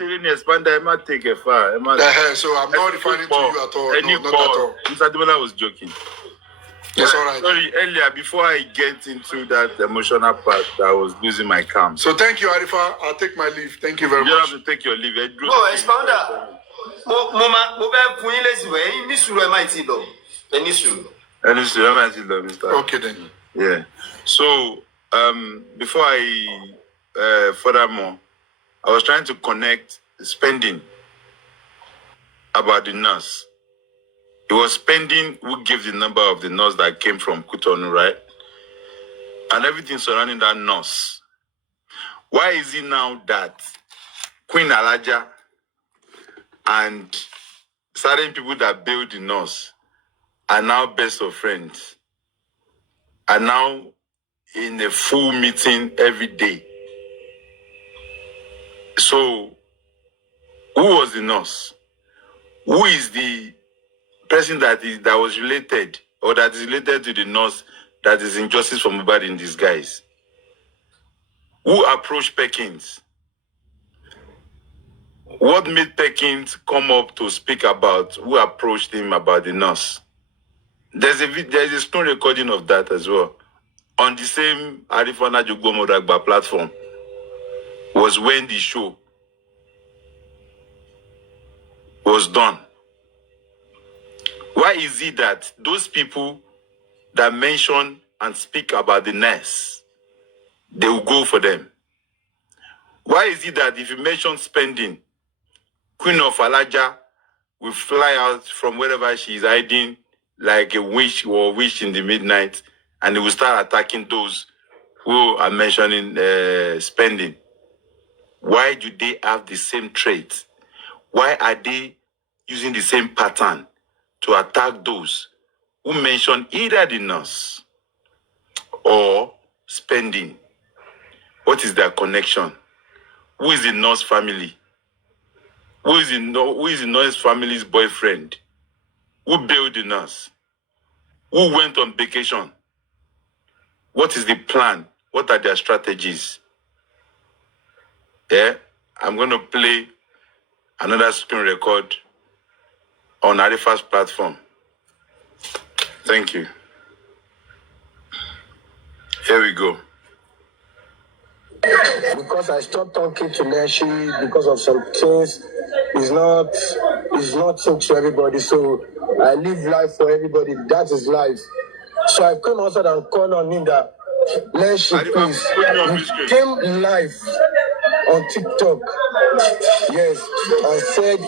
So I'm not referring to you at all. No, not at all. Mr. Debola was joking. It's all right. Sorry, earlier, before I get into that emotional part, I was losing my calm. So thank you, Arifa. I'll take my leave. Thank you very much. You have to take your leave. No, expounder. Okay then. Yeah. So, before I furthermore, I was trying to connect spending about the nurse. It was spending who gave the number of the nurse that came from Cotonou, right? And everything surrounding that nurse. Why is it now that Queen Alaja and certain people that build the nurse are now best of friends, are now in a full meeting every day? So, who was the nurse? Who is the person that was related or that is related to the nurse that is in justice for Mohbad in disguise? Who approached Perkins? What made Perkins come up to speak about who approached him about the nurse? There's a stone recording of that as well. On the same Arifa Najugbo platform was when the show was done. Why is it that those people that mention and speak about the nurse, they will go for them? Why is it that if you mention spending, Queen of Alaja will fly out from wherever she is hiding like a witch in the midnight, and they will start attacking those who are mentioning spending? Why do they have the same traits? Why are they using the same pattern to attack those who mention either the nurse or spending? What is their connection? Who is the nurse family? Who is the nurse family's boyfriend? Who built the nurse? Who went on vacation? What is the plan? What are their strategies? Yeah, I'm going to play another screen record on Arifa's platform. Thank you. Here we go. Because I stopped talking to Neshi because of some things, it's not to everybody. So I live life for everybody. That is life. So I came outside and called on him that Neshi, please, you came live on TikTok. Yes, and said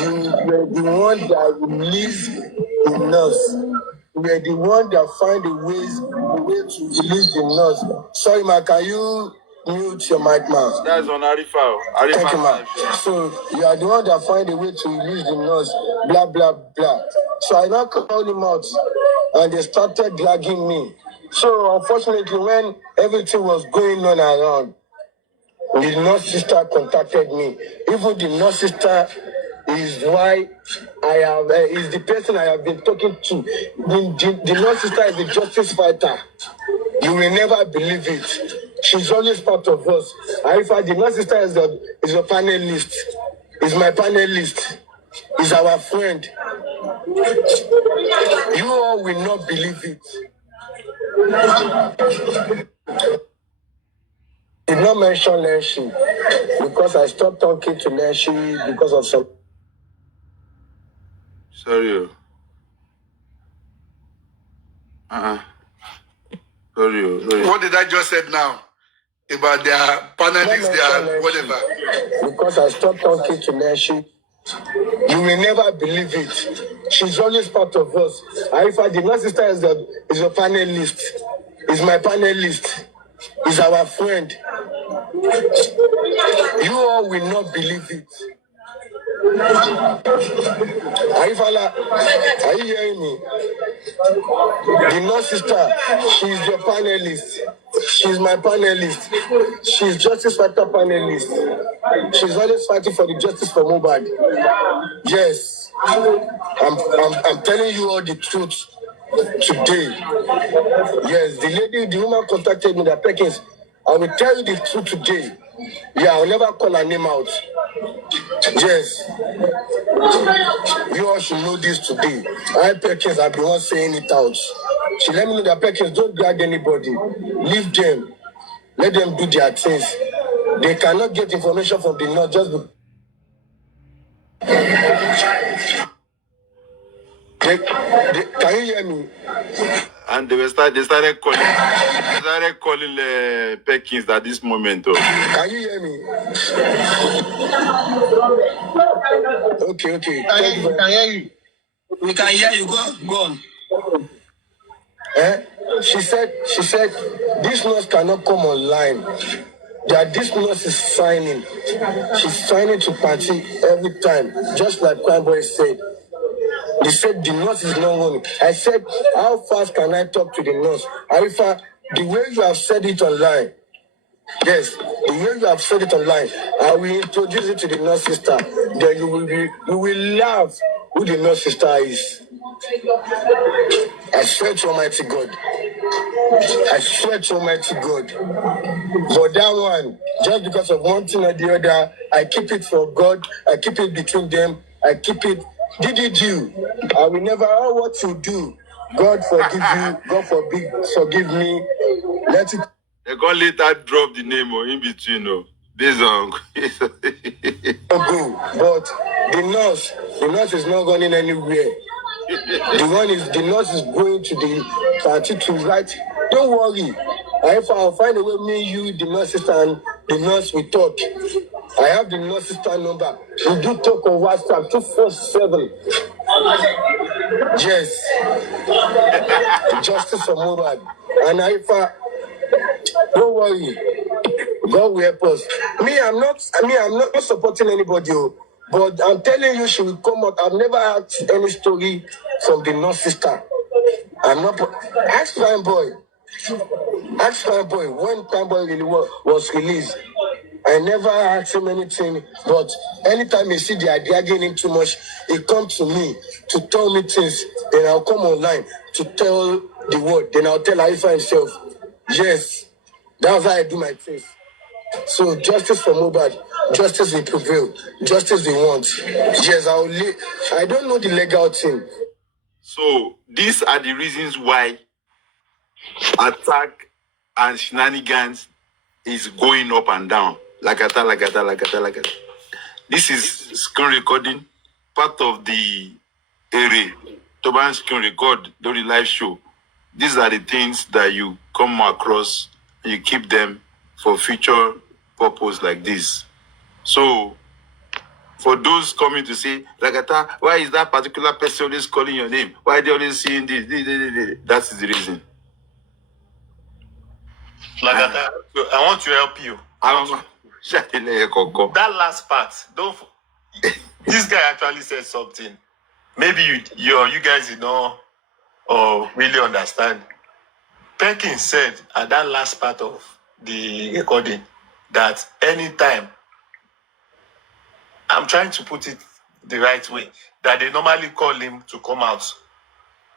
you were the one that released the nurse. You were the one that find the way to release the nurse. Sorry, ma, can you mute your mic, ma? That's on Arifa. Thank you, ma. So you are the one that find a way to release the nurse, blah, blah, blah. So I now called him out and they started dragging me. So unfortunately, when everything was going on around, the nurse sister contacted me. Even the nurse sister is why is the person I have been talking to. The nurse sister is a justice fighter. You will never believe it. She's always part of us. Arifa, the nurse sister is a panelist. Is my panelist. Is our friend. You all will not believe it. Did not mention Neshi because I stopped talking to Neshi because of some. Sorry. Sorry. What did I just say now? About their panelists, their whatever. Because I stopped talking to Neshi. You will never believe it. She's always part of us. Arifa, the nurse sister is a panelist. Is my panelist. Is our friend. You all will not believe it. Arifala, are you hearing me? The nurse sister, she's your panelist. She's my panelist. She's justice fighter panelist. She's always fighting for the justice for Mohbad. Yes, I'm telling you all the truth today. Yes, the woman contacted me that Perkins, I will tell you the truth today. Yeah, I'll never call her name out. Yes. You all should know this today. I Perkins, I've been one saying it out. She let me know that Perkins, don't drag anybody. Leave them. Let them do their things. They cannot get information from the north just because. Can you hear me? And they started calling Perkins at this moment. Oh. Can you hear me? Okay. We can hear you. We can hear you. Go on. She said, this nurse cannot come online. That this nurse is signing. She's signing to party every time, just like Prime Boy said. They said the nurse is not running. I said, how fast can I talk to the nurse? Arifa, the way you have said it online, yes, the way you have said it online, I will introduce it to the nurse sister. Then you will laugh who the nurse sister is. I swear to Almighty God. I swear to Almighty God. For that one, just because of one thing or the other, I keep it for God. I keep it between them. I keep it. Did it you? I will never know what you do. God forgive you. God forgive me. Let it. They're going to later drop the name in between. Based on. Go. But the nurse is not going anywhere. The nurse is going to the party to write. Don't worry. I'll find a way, me, you, the nurse sister, and the nurse will talk. I have the nurse sister number. We do talk on WhatsApp 247. Yes. Justice for Mobad. And don't worry. God will help us. I'm not supporting anybody, but I'm telling you, she will come out. I've never heard any story from the nurse sister. I'm not. Ask Prime Boy. When Prime Boy really was released. I never asked him anything, but anytime you see they are dragging him too much, he comes to me to tell me things. Then I'll come online to tell the world. Then I'll tell Arifa himself. Yes, that's how I do my things. So justice for Mobad, justice will prevail, justice we want. Yes, I don't know the legal thing. So these are the reasons why attack and shenanigans is going up and down. Lagata. This is screen recording, part of the area. Toban screen record during the live show. These are the things that you come across and you keep them for future purpose like this. So, for those coming to say, Lagata, why is that particular person always calling your name? Why are they always seeing this? That is the reason. Lagata, I want to help you. That last part, this guy actually said something. Maybe you guys did not really understand. Perkins said at that last part of the recording that anytime, I'm trying to put it the right way, that they normally call him to come out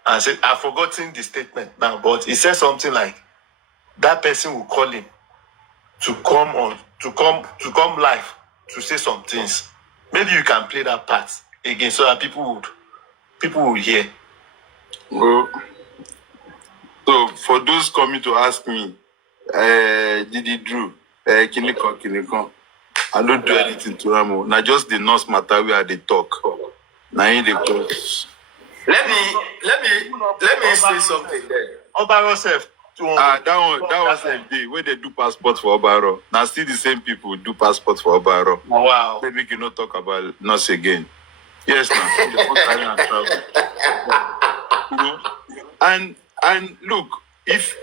and say, I've forgotten the statement now, but he said something like that person will call him to come live to say some things. Maybe you can play that part again so that people would hear. Well, so for those coming to ask me, Didi Drew, Kinikon, I don't do anything to Ramo. Now just the nurse matter where they talk. Now in the talk. Let me say something there. Obaro self. That was the day where they do passport for Obaro. Now still the same people do passport for Obaro. Wow. Maybe we cannot talk about nurse again. Yes, now. And look, if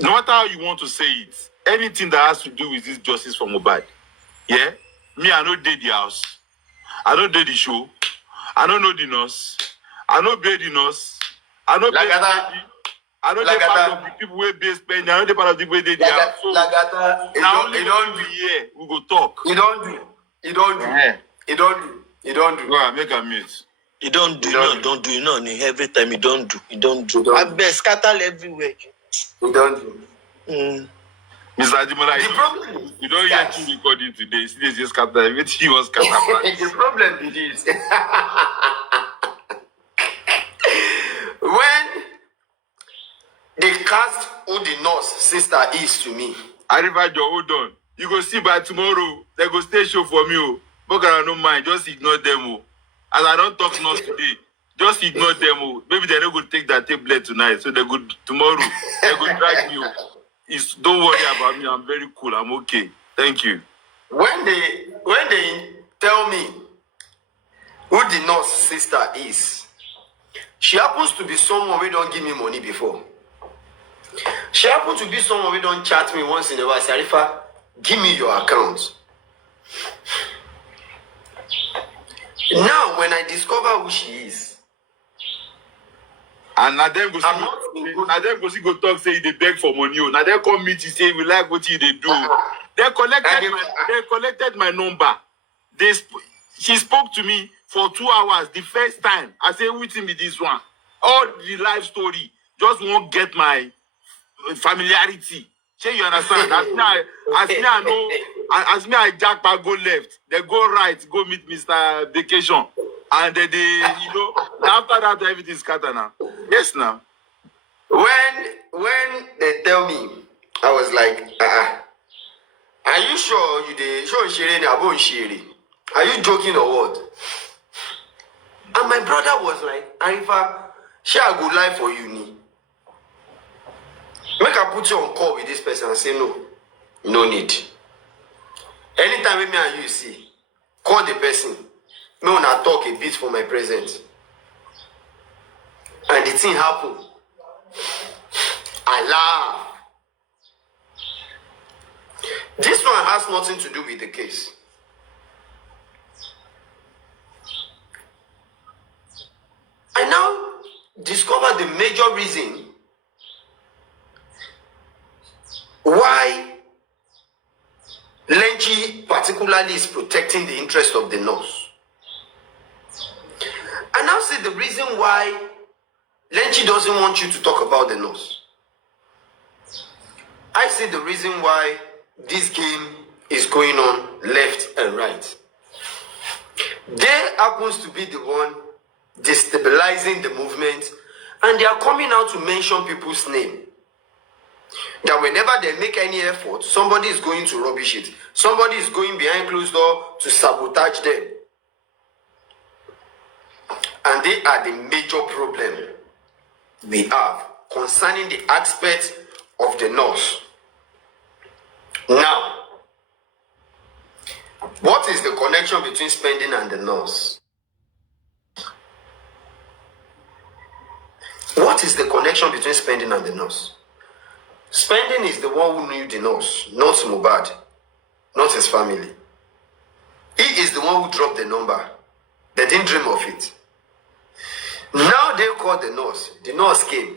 no matter how you want to say it, anything that has to do with this justice for Mohbad, yeah, me I don't did the house, I don't did the show, I don't know the nurse, I don't pay the nurse, I don't pay I don't part of the people who pay spend, I don't part of the people who did the house. So now you don't do here, we go talk. You don't do. Go ahead, make a mute. You don't do. Every time you don't do. I best scatter everywhere. You don't do. Mr. Adimola, The problem, you don't hear him recording today. See, they just scatter everything. He was scatter. the problem it is when they cast who the nurse sister is to me. Arifa, hold on. You go see by tomorrow. They go stay show for me. Oh. But I don't mind. Just ignore them. Oh. As I don't talk nurse today, just ignore them. Oh. Maybe they're not going to take that tablet tonight. So they go tomorrow. They go drag you. Don't worry about me. I'm very cool. I'm okay. Thank you. When they tell me who the nurse sister is, she happens to be someone who don't give me money before. She happens to be someone who don't chat me once in a while. Say, Arifa, give me your account. Now, when I discover who she is, and now them go go talk say they beg for money. Now they come meet you say we like what you they do. They collected my number. She spoke to me for 2 hours the first time. I say waiting me this one. All the life story just won't get my familiarity. Say you understand? As me I jack back go left, they go right, go meet Mr. Vacation. And then they, after that everything scatter now. Yes now. When they tell me, I was like, are you sure you dey show sharing abon sharing? Are you joking or what? And my brother was like, Arifa, shall I go lie for you ni? Make I put you on call with this person and say no need. Anytime with me and you see, call the person. Me wanna talk a bit for my present. And the thing happened. I laugh. This one has nothing to do with the case. I now discover the major reason why Lenchi particularly is protecting the interest of the nurse. I now see the reason why Lenchi doesn't want you to talk about the nurse. I see the reason why this game is going on left and right. They happens to be the one destabilizing the movement, and they are coming out to mention people's name. That whenever they make any effort, somebody is going to rubbish it. Somebody is going behind closed door to sabotage them. And they are the major problem we have concerning the aspect of the nurse. Now, what is the connection between spending and the nurse? What is the connection between spending and the nurse? Spending is the one who knew the nurse, not Mubad, not his family. He is the one who dropped the number. They didn't dream of it. Now they called the nurse. The nurse came.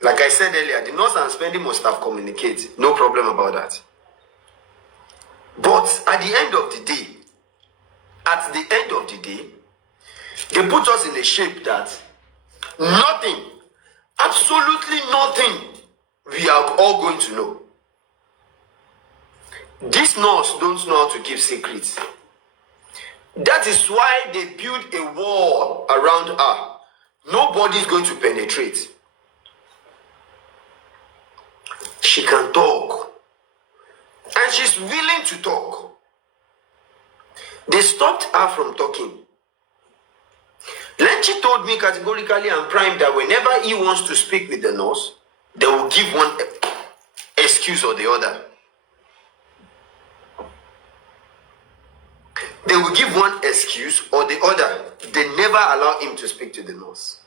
Like I said earlier, the nurse and spending must have communicated. No problem about that. But at the end of the day, they put us in a shape that nothing, absolutely nothing, we are all going to know. This nurse don't know how to keep secrets. That is why they build a wall around her. Nobody is going to penetrate. She can talk. And she's willing to talk. They stopped her from talking. Lenchi told me categorically and prime that whenever he wants to speak with the nurse, they will give one excuse or the other. They will give one excuse or the other. They never allow him to speak to the nurse.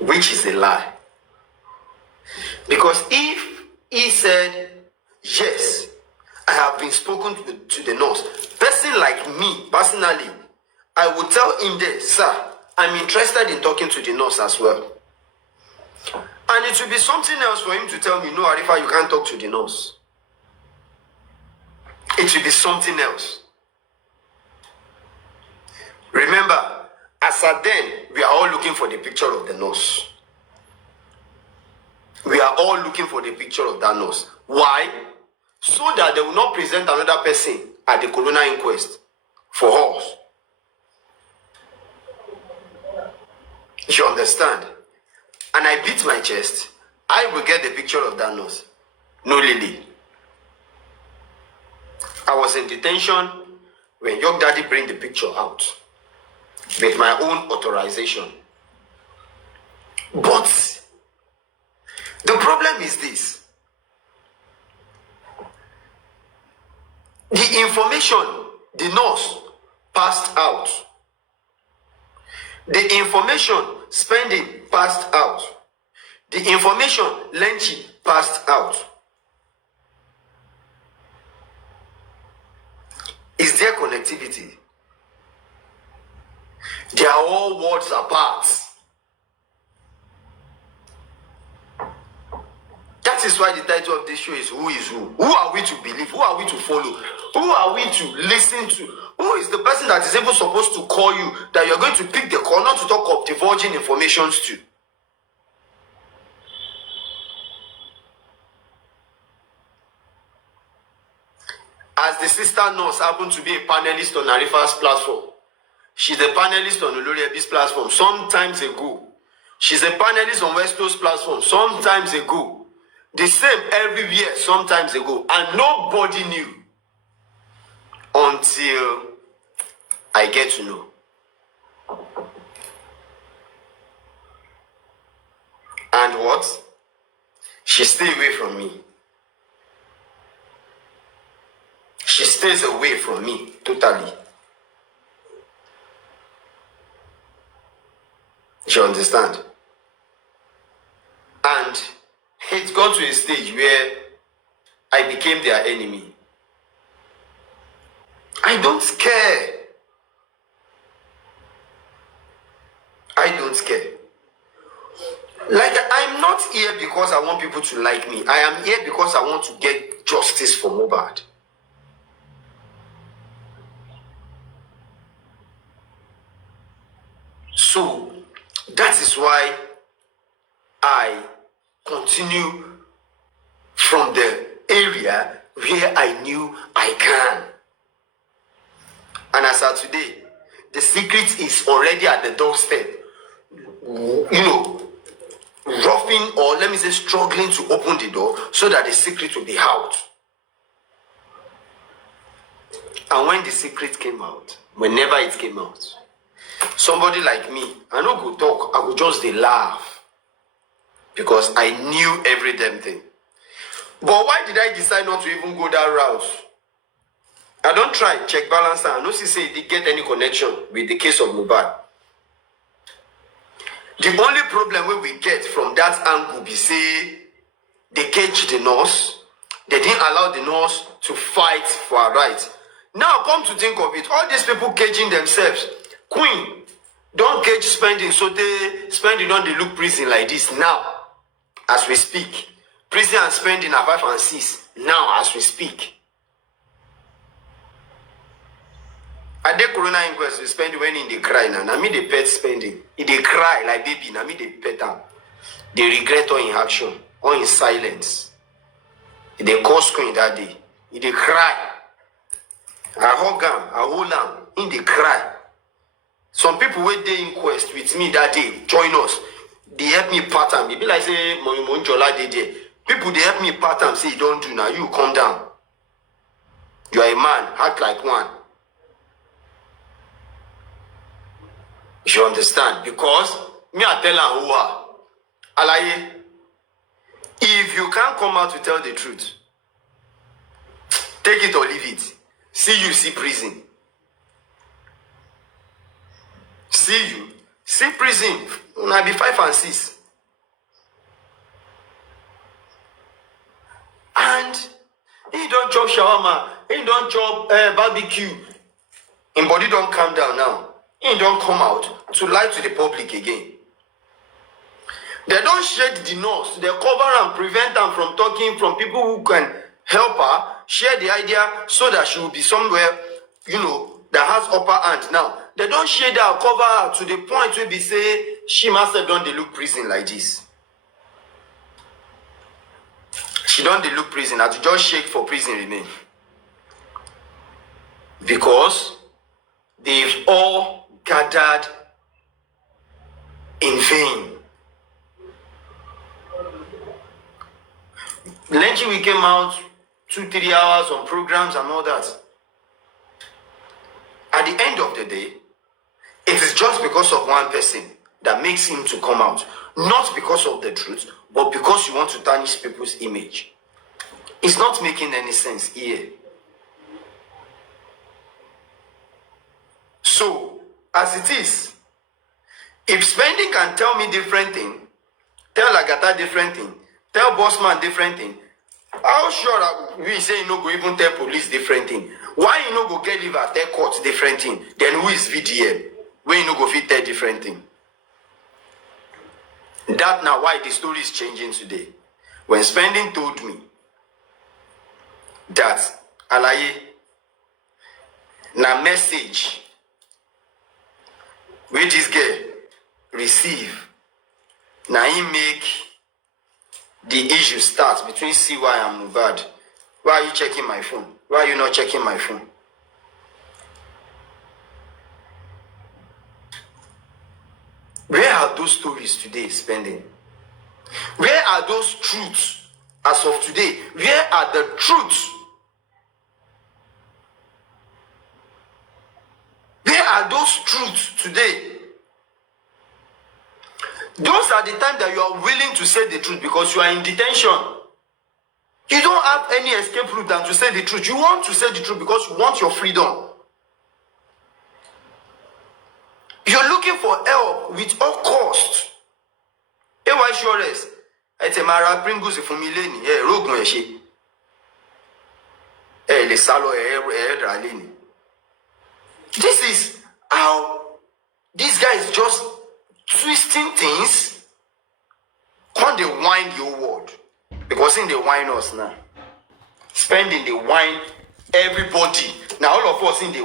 Which is a lie. Because if he said, yes, I have been spoken to the nurse, person like me, personally, I would tell him this, sir, I'm interested in talking to the nurse as well. And it will be something else for him to tell me, no, Arifa, you can't talk to the nurse. It will be something else. Remember, as at then, we are all looking for the picture of the nurse. We are all looking for the picture of that nurse. Why? So that they will not present another person at the coroner inquest for us. You understand? And I beat my chest. I will get the picture of that nurse. No Lily. I was in detention when your daddy bring the picture out with my own authorization. But the problem is this. The information the nurse passed out. The information spending passed out. The information Lenchi passed out. Is there connectivity? They are all worlds apart. That is why the title of this show is Who is Who? Who are we to believe? Who are we to follow? Who are we to listen to? Who is the person that is even supposed to call you that you're going to pick the call, not to talk of divulging informations to? As the sister nurse happened to be a panelist on Arifa's platform, she's a panelist on Oloriebi's platform sometimes ago. She's a panelist on Westo's platform sometimes ago. The same everywhere sometimes ago. And nobody knew until I get to know. And what? She stay away from me. She stays away from me totally. You understand? And it's got to a stage where I became their enemy. I don't care. I don't care. Like, I'm not here because I want people to like me. I am here because I want to get justice for Mohbad. So, that is why I continue from the area where I knew I can. And as of today, the secret is already at the doorstep. You know, roughing, or let me say struggling to open the door so that the secret will be out. And when the secret came out, whenever it came out, somebody like me, I no go talk, I go just dey laugh. Because I knew every damn thing. But why did I decide not to even go that route? I don't try, check balance, and I no see say they get any connection with the case of Mohbad. The only problem wey we get from that angle be say they cage the nurse. They didn't allow the nurse to fight for her right. Now come to think of it, all these people caging themselves. Queen, don't cage spending, so they spending on the look prison like this now, as we speak. Prison and spending are 5 and 6 now, as we speak. At the corona inquest, we spend when in the cry now. I mean the pet spending. If they cry like baby, I mean they pet them. They regret all in action, all in silence. If they call screen that day, if they cry, I hug them, I hold them, in the cry. Some people wait they inquest with me that day, join us. They help me pattern. They be like say, Monjola did there. People they help me pattern, say don't do now, you calm down. You are a man, act like one. You understand? Because me I tell her who are. Alaye, if you can't come out to tell the truth, take it or leave it. See you, see prison. See you, see prison. Una be 5 and 6. And he don't chop shawarma, he don't chop barbecue. His body don't calm down now. He don't come out to lie to the public again. They don't shade the nurse. They cover and prevent them from talking, from people who can help her, share the idea so that she will be somewhere, you know, that has upper hand now. They don't shade her, cover her to the point where they say she must have done the look prison like this. she don't dey look prison, na to just shake for prison remain. Because they've all gathered in vain. Lenchi, we came out 2-3 hours on programs and all that. At the end of the day, it is just because of one person that makes him to come out. Not because of the truth, but because you want to tarnish people's image. It's not making any sense here. So, as it is, if Spending can tell me different thing, tell Agatha different thing, tell Bossman different thing, how sure we say you no go even tell police different thing? Why you no go get leave at tell court different thing? Then who is VDM? When you no go fit tell different thing? That now why the story is changing today. When Spending told me that Alaye na message wey this girl receive, na him make the issue start between CY and Mohbad. Why are you checking my phone? Why are you not checking my phone? Where are those stories today, Spending? Where are those truths as of today? Where are the truths? Where are those truths today? Those are the times that you are willing to say the truth because you are in detention. You don't have any escape route than to say the truth. You want to say the truth because you want your freedom. You're looking for help with all cost. Why surest? It's a mara pringles for millenni. Rogun eshe. Le salo ralini. This is how this guy is just twisting things. Can't they wind your word? Because in the wine us now. Spending the wine everybody. Now all of us in the